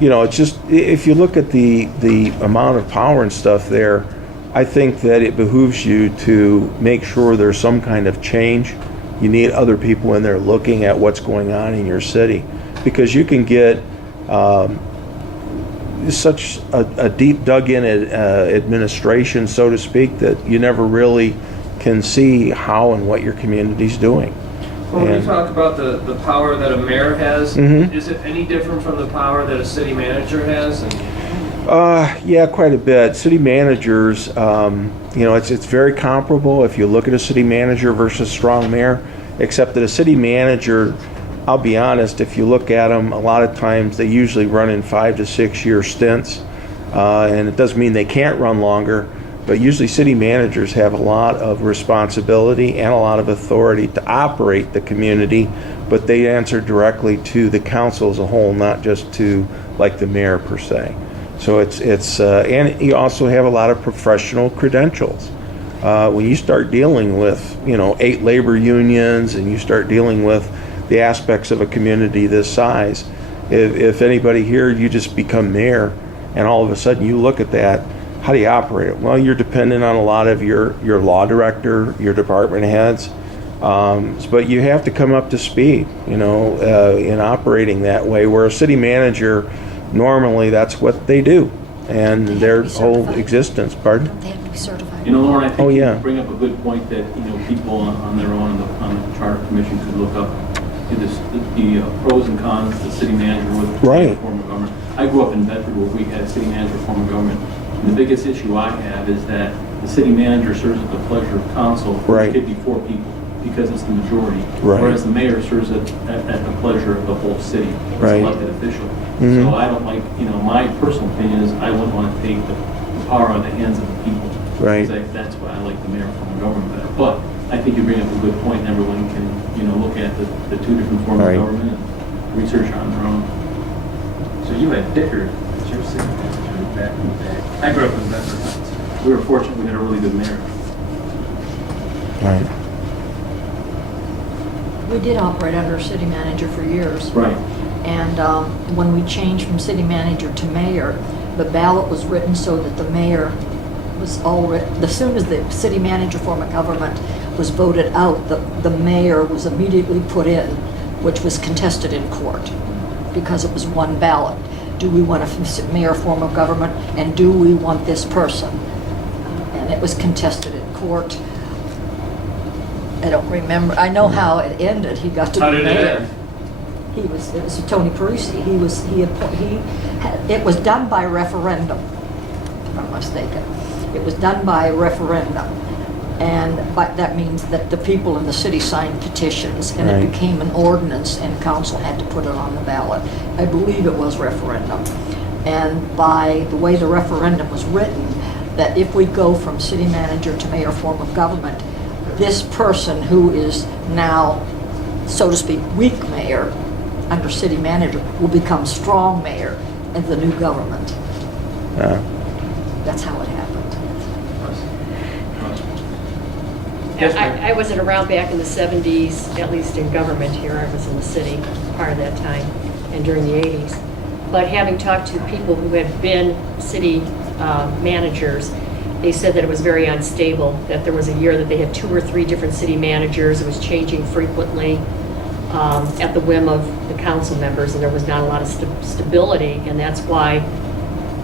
You know, it's just, if you look at the amount of power and stuff there, I think that it behooves you to make sure there's some kind of change. You need other people in there looking at what's going on in your city, because you can get such a deep dug in administration, so to speak, that you never really can see how and what your community's doing. Well, when you talk about the power that a mayor has, is it any different from the power that a city manager has? Yeah, quite a bit. City managers, you know, it's very comparable if you look at a city manager versus strong mayor, except that a city manager, I'll be honest, if you look at them, a lot of times they usually run in 5 to 6 year stints, and it doesn't mean they can't run longer, but usually city managers have a lot of responsibility and a lot of authority to operate the community, but they answer directly to the council as a whole, not just to like the mayor per se. So it's and you also have a lot of professional credentials. When you start dealing with, you know, 8 labor unions and you start dealing with the aspects of a community this size, if anybody here, you just become mayor and all of a sudden you look at that, how do you operate it? Well, you're dependent on a lot of your law director, your department heads, but you have to come up to speed, you know, in operating that way, where a city manager, normally that's what they do and their whole existence. Pardon? They have to be certified. You know, Lauren, I think yeah. you bring up a good point that, you know, people on their own on the charter commission could look up the pros and cons, the city manager with the form of government. I grew up in Bedford where we had a city manager form of government. And the biggest issue I have is that the city manager serves at the pleasure of council, which could be 4 people because it's the majority, whereas the mayor serves at the pleasure of the whole city, as elected official. So I don't like, you know, my personal opinion is I wouldn't want to take the power out of the hands of the people. Because that's why I like the mayor form of government better. But I think you bring up a good point, and everyone can, you know, look at the 2 different forms of government and research on their own. So you had Dickard as your city manager back in the day. I grew up in Bedford Heights. We were fortunate we had a really good mayor. Right. We did operate under a city manager for years. Right. And when we changed from city manager to mayor, the ballot was written so that the mayor was already, as soon as the city manager form of government was voted out, the mayor was immediately put in, which was contested in court because it was one ballot. Do we want a mayor form of government, and do we want this person? And it was contested in court. I don't remember. I know how it ended. He got to How be did it mayor. end? It was Tony Parisi. It was done by referendum, if I'm not mistaken. It was done by referendum. And that means that the people in the city signed petitions, and Right. it became an ordinance, and council had to put it on the ballot. I believe it was referendum. And by the way the referendum was written, that if we go from city manager to mayor form of government, this person who is now, so to speak, weak mayor under city manager will become strong mayor in the new government. That's how it happened. Yes, ma'am. I wasn't around back in the 70s, at least in government here. I was in the city part of that time and during the 80s. But having talked to people who had been city managers, they said that it was very unstable, that there was a year that they had 2 or 3 different city managers. It was changing frequently at the whim of the council members, and there was not a lot of stability, and that's why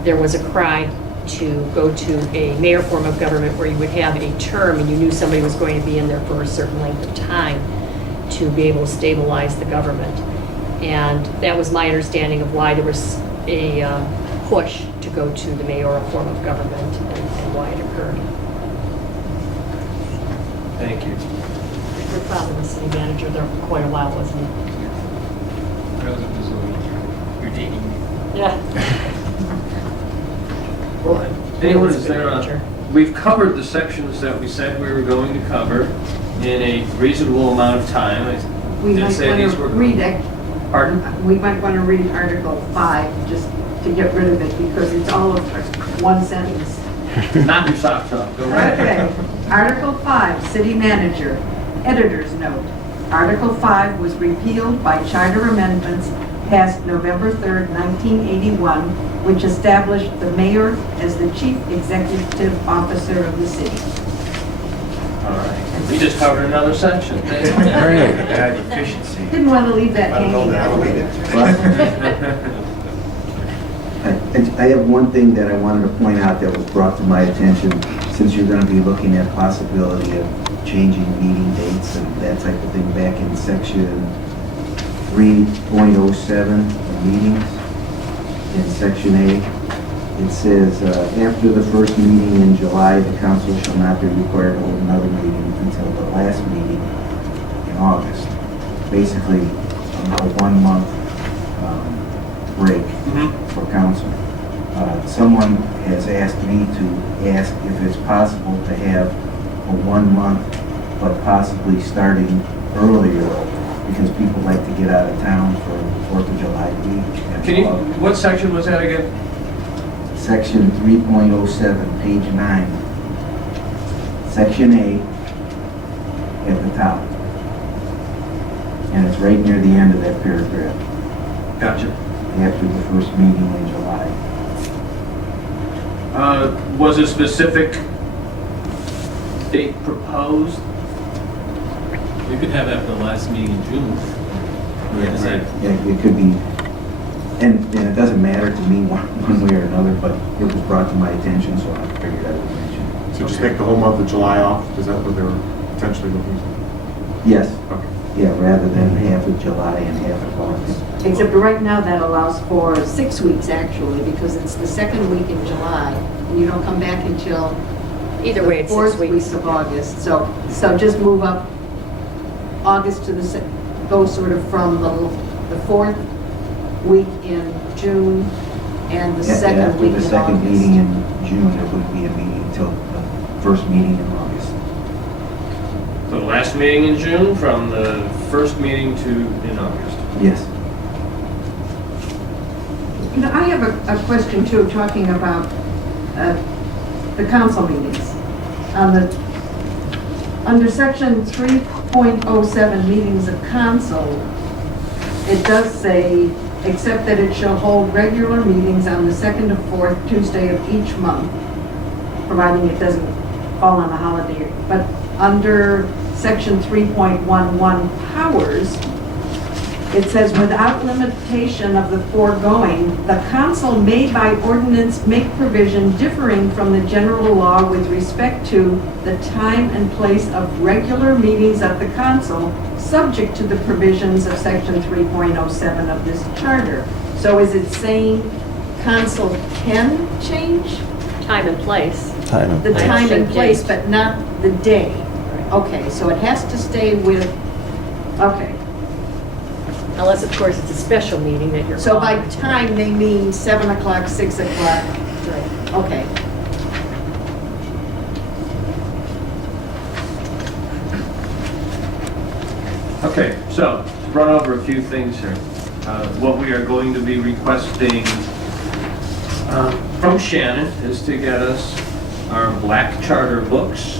there was a cry to go to a mayor form of government where you would have a term and you knew somebody was going to be in there for a certain length of time to be able to stabilize the government. And that was my understanding of why there was a push to go to the mayoral form of government and why it occurred. Thank you. Your father was city manager there for quite a while, wasn't he? I was in Missouri. You're dating me. Yeah. Well, anyone is there, we've covered the sections that we said we were going to cover in a reasonable amount of time. I We did might say want these to were. read it. Pardon? We might want to read Article 5 just to get rid of it because it's all of one sentence. Knock your socks off, go right ahead. Okay. Article 5, City Manager. Editor's note. Article 5 was repealed by charter amendments passed November 3rd, 1981, which established the mayor as the chief executive officer of the city. All right. We just covered another section. Thank you. Bad efficiency. Didn't want to leave that I don't know hanging. that I would read it. I have one thing that I wanted to point out that was brought to my attention, since you're gonna be looking at possibility of changing meeting dates and that type of thing back in section 3.07 of meetings, in section A. It says, after the first meeting in July, the council shall not be required to hold another meeting until the last meeting in August. Basically, a 1 month break for council. Someone has asked me to ask if it's possible to have a 1 month, but possibly starting earlier, because people like to get out of town for 4th of July week. Can you, what section was that again? Section 3.07, page 9. Section A at the top. And it's right near the end of that paragraph, Gotcha. after the first meeting in July. Was a specific date proposed? You could have after the last meeting in June. Yeah, it could be, and it doesn't matter to me one way or another, but it was brought to my attention, so I figured I would mention it. So just take the whole month of July off? Is that what they were potentially looking for? Yes, Okay. yeah, rather than half of July and half of August. Except right now that allows for 6 weeks actually, because it's the second week in July, and you don't come back until Either way, the it's 4th 6 week weeks. of August. So just move up August to the, go sort of from the 4th week in June and the second week in After the second August. meeting in June, it wouldn't be a meeting until the first meeting in August. So the last meeting in June from the first meeting to in August. Yes. You know, I have a question too, talking about the council meetings. Under section 3.07, meetings of council, it does say, except that it shall hold regular meetings on the second and fourth Tuesday of each month, providing it doesn't fall on the holiday. But under section 3.11 powers, it says, without limitation of the foregoing, the council may by ordinance make provision differing from the general law with respect to the time and place of regular meetings of the council, subject to the provisions of section 3.07 of this charter. So is it saying council can change Time and place. Time. the time and Date. place, but not the day? Okay, so it has to stay with, okay. Unless, of course, it's a special meeting that you're So by calling. time, they mean 7 o'clock, 6 o'clock. Right. Okay. Okay, so, run over a few things here. What we are going to be requesting from Shannon is to get us our black charter books.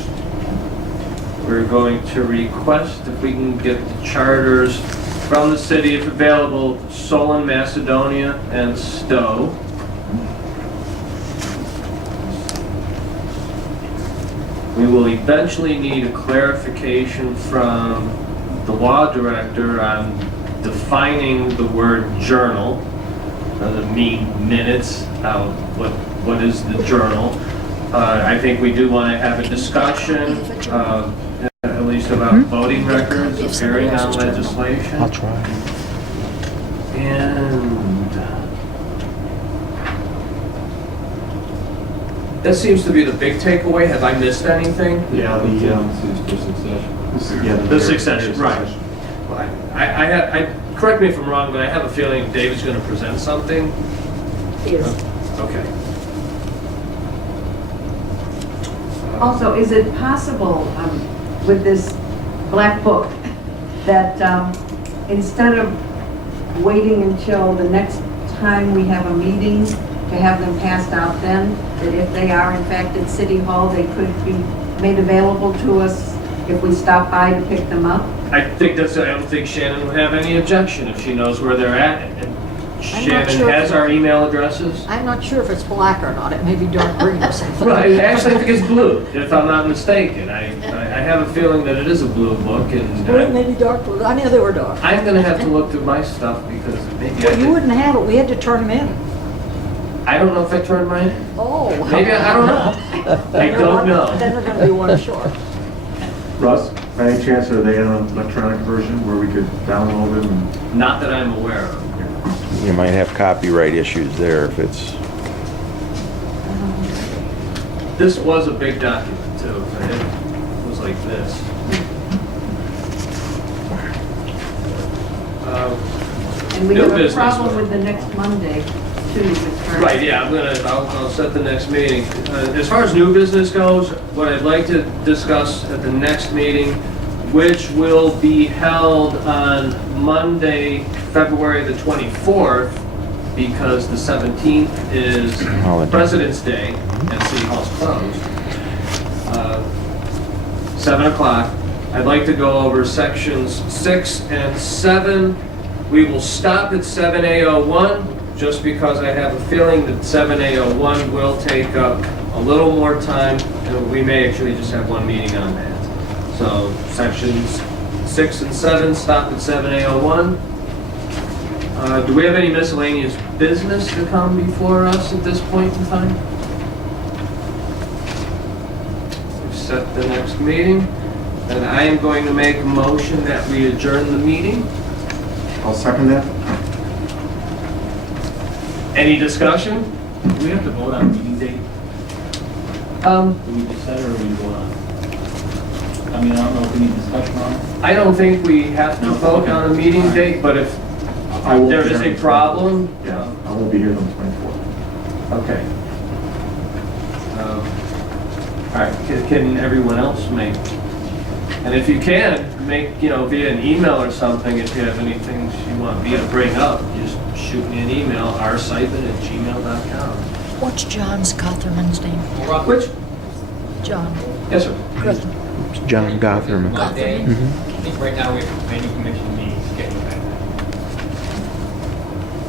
We're going to request if we can get the charters from the city, if available, Solon, Macedonia, and Stowe. We will eventually need a clarification from the law director on defining the word journal. Does it mean minutes? What is the journal? I think we do want to have a discussion, at least about voting records, appearing on legislation. I'll try. And that seems to be the big takeaway. Have I missed anything? Yeah, This is for succession. The succession, right. I correct me if I'm wrong, but I have a feeling David's going to present something. Is. Okay. Also, is it possible with this black book that instead of waiting until the next time we have a meeting to have them passed out then, that if they are in fact at City Hall, they could be made available to us if we stop by to pick them up? I don't think Shannon would have any objection if she knows where they're at. And Shannon sure. has our email addresses. I'm not sure if it's black or not. It may be dark green or something. Right, actually I think it's blue, if I'm not mistaken. I have a feeling that it is a blue book, and Blue, maybe dark blue. I knew they were dark. I'm going to have to look through my stuff because maybe I Well, you did. wouldn't have it. We had to turn them in. I don't know if I turned mine in. Oh. Maybe, I don't know. I don't know. Then they're going to be one short. Russ, by any chance, are they in an electronic version where we could download them? and- Not that I'm aware of. You might have copyright issues there if it's, This was a big document too. It was like this. And we New have a business. problem with the next Monday, too. with our- Right, yeah, I'll set the next meeting. As far as new business goes, what I'd like to discuss at the next meeting, which will be held on Monday, February the 24th, because the 17th is Holiday. President's Day and City Hall's closed. 7 o'clock. I'd like to go over sections 6 and 7. We will stop at 7A01, just because I have a feeling that 7A01 will take up a little more time, and we may actually just have one meeting on that. So sections 6 and 7 stop at 7A01. Do we have any miscellaneous business to come before us at this point in time? We've set the next meeting, and I am going to make a motion that we adjourn the meeting. I'll second that. Any discussion? Do we have to vote on a meeting date? Do we decide or do we vote on it? I mean, I don't know if we need discussion on it. I don't think we have to vote on a meeting date, but if I won't there be is here a on the problem, 24th. Yeah, I won't be here on the 24th. okay. All right, can everyone else make? And if you can, make, via an email or something, if you have any things you want me to bring up, just shoot me an email, rsipin@gmail.com. What's John's Gotherman's name? Which? John. Yes, sir. Good. it's John Gotherman. Monday, Mhm. I think right now we have a planning commission meeting scheduled that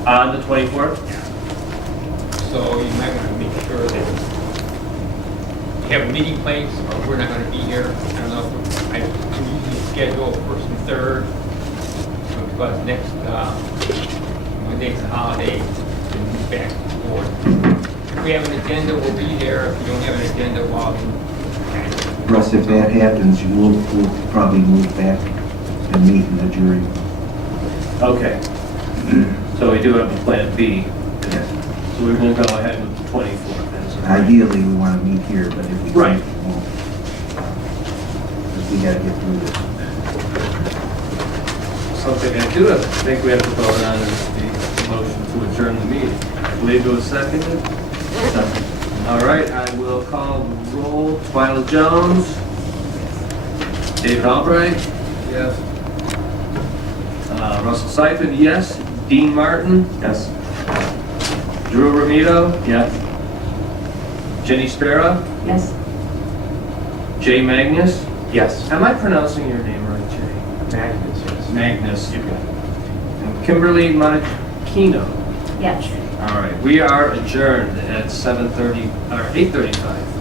night. On the 24th? So you might want to make sure that have a meeting place, or we're not gonna be here. I don't know, I usually schedule first and third, but next, Monday's a holiday, and move back and forth. If we have an agenda, we'll be there. If we don't have an agenda, well, then, Russ, if that happens, we'll probably move back and meet in the jury. Okay. So we do have a plan B. Yes. So we will go ahead with the 24th then. so- Ideally, we want to meet here, but if we Right. can't, we won't. Because we got to get through this. Something I do think we have to vote on is the motion to adjourn the meeting. I believe it was seconded. All right, I will call the roll. Twyla Jones. David Albright. Yes. Russell Seifert, yes. Dean Martin. Yes. Drew Ramito. Yes. Jenny Sparrow. Yes. Jay Magnus. Yes. Am I pronouncing your name right, Jay? Magnus, yes. Magnus. And Kimberly Monachino. Yes. All right, we are adjourned at 7:30, or 8:35.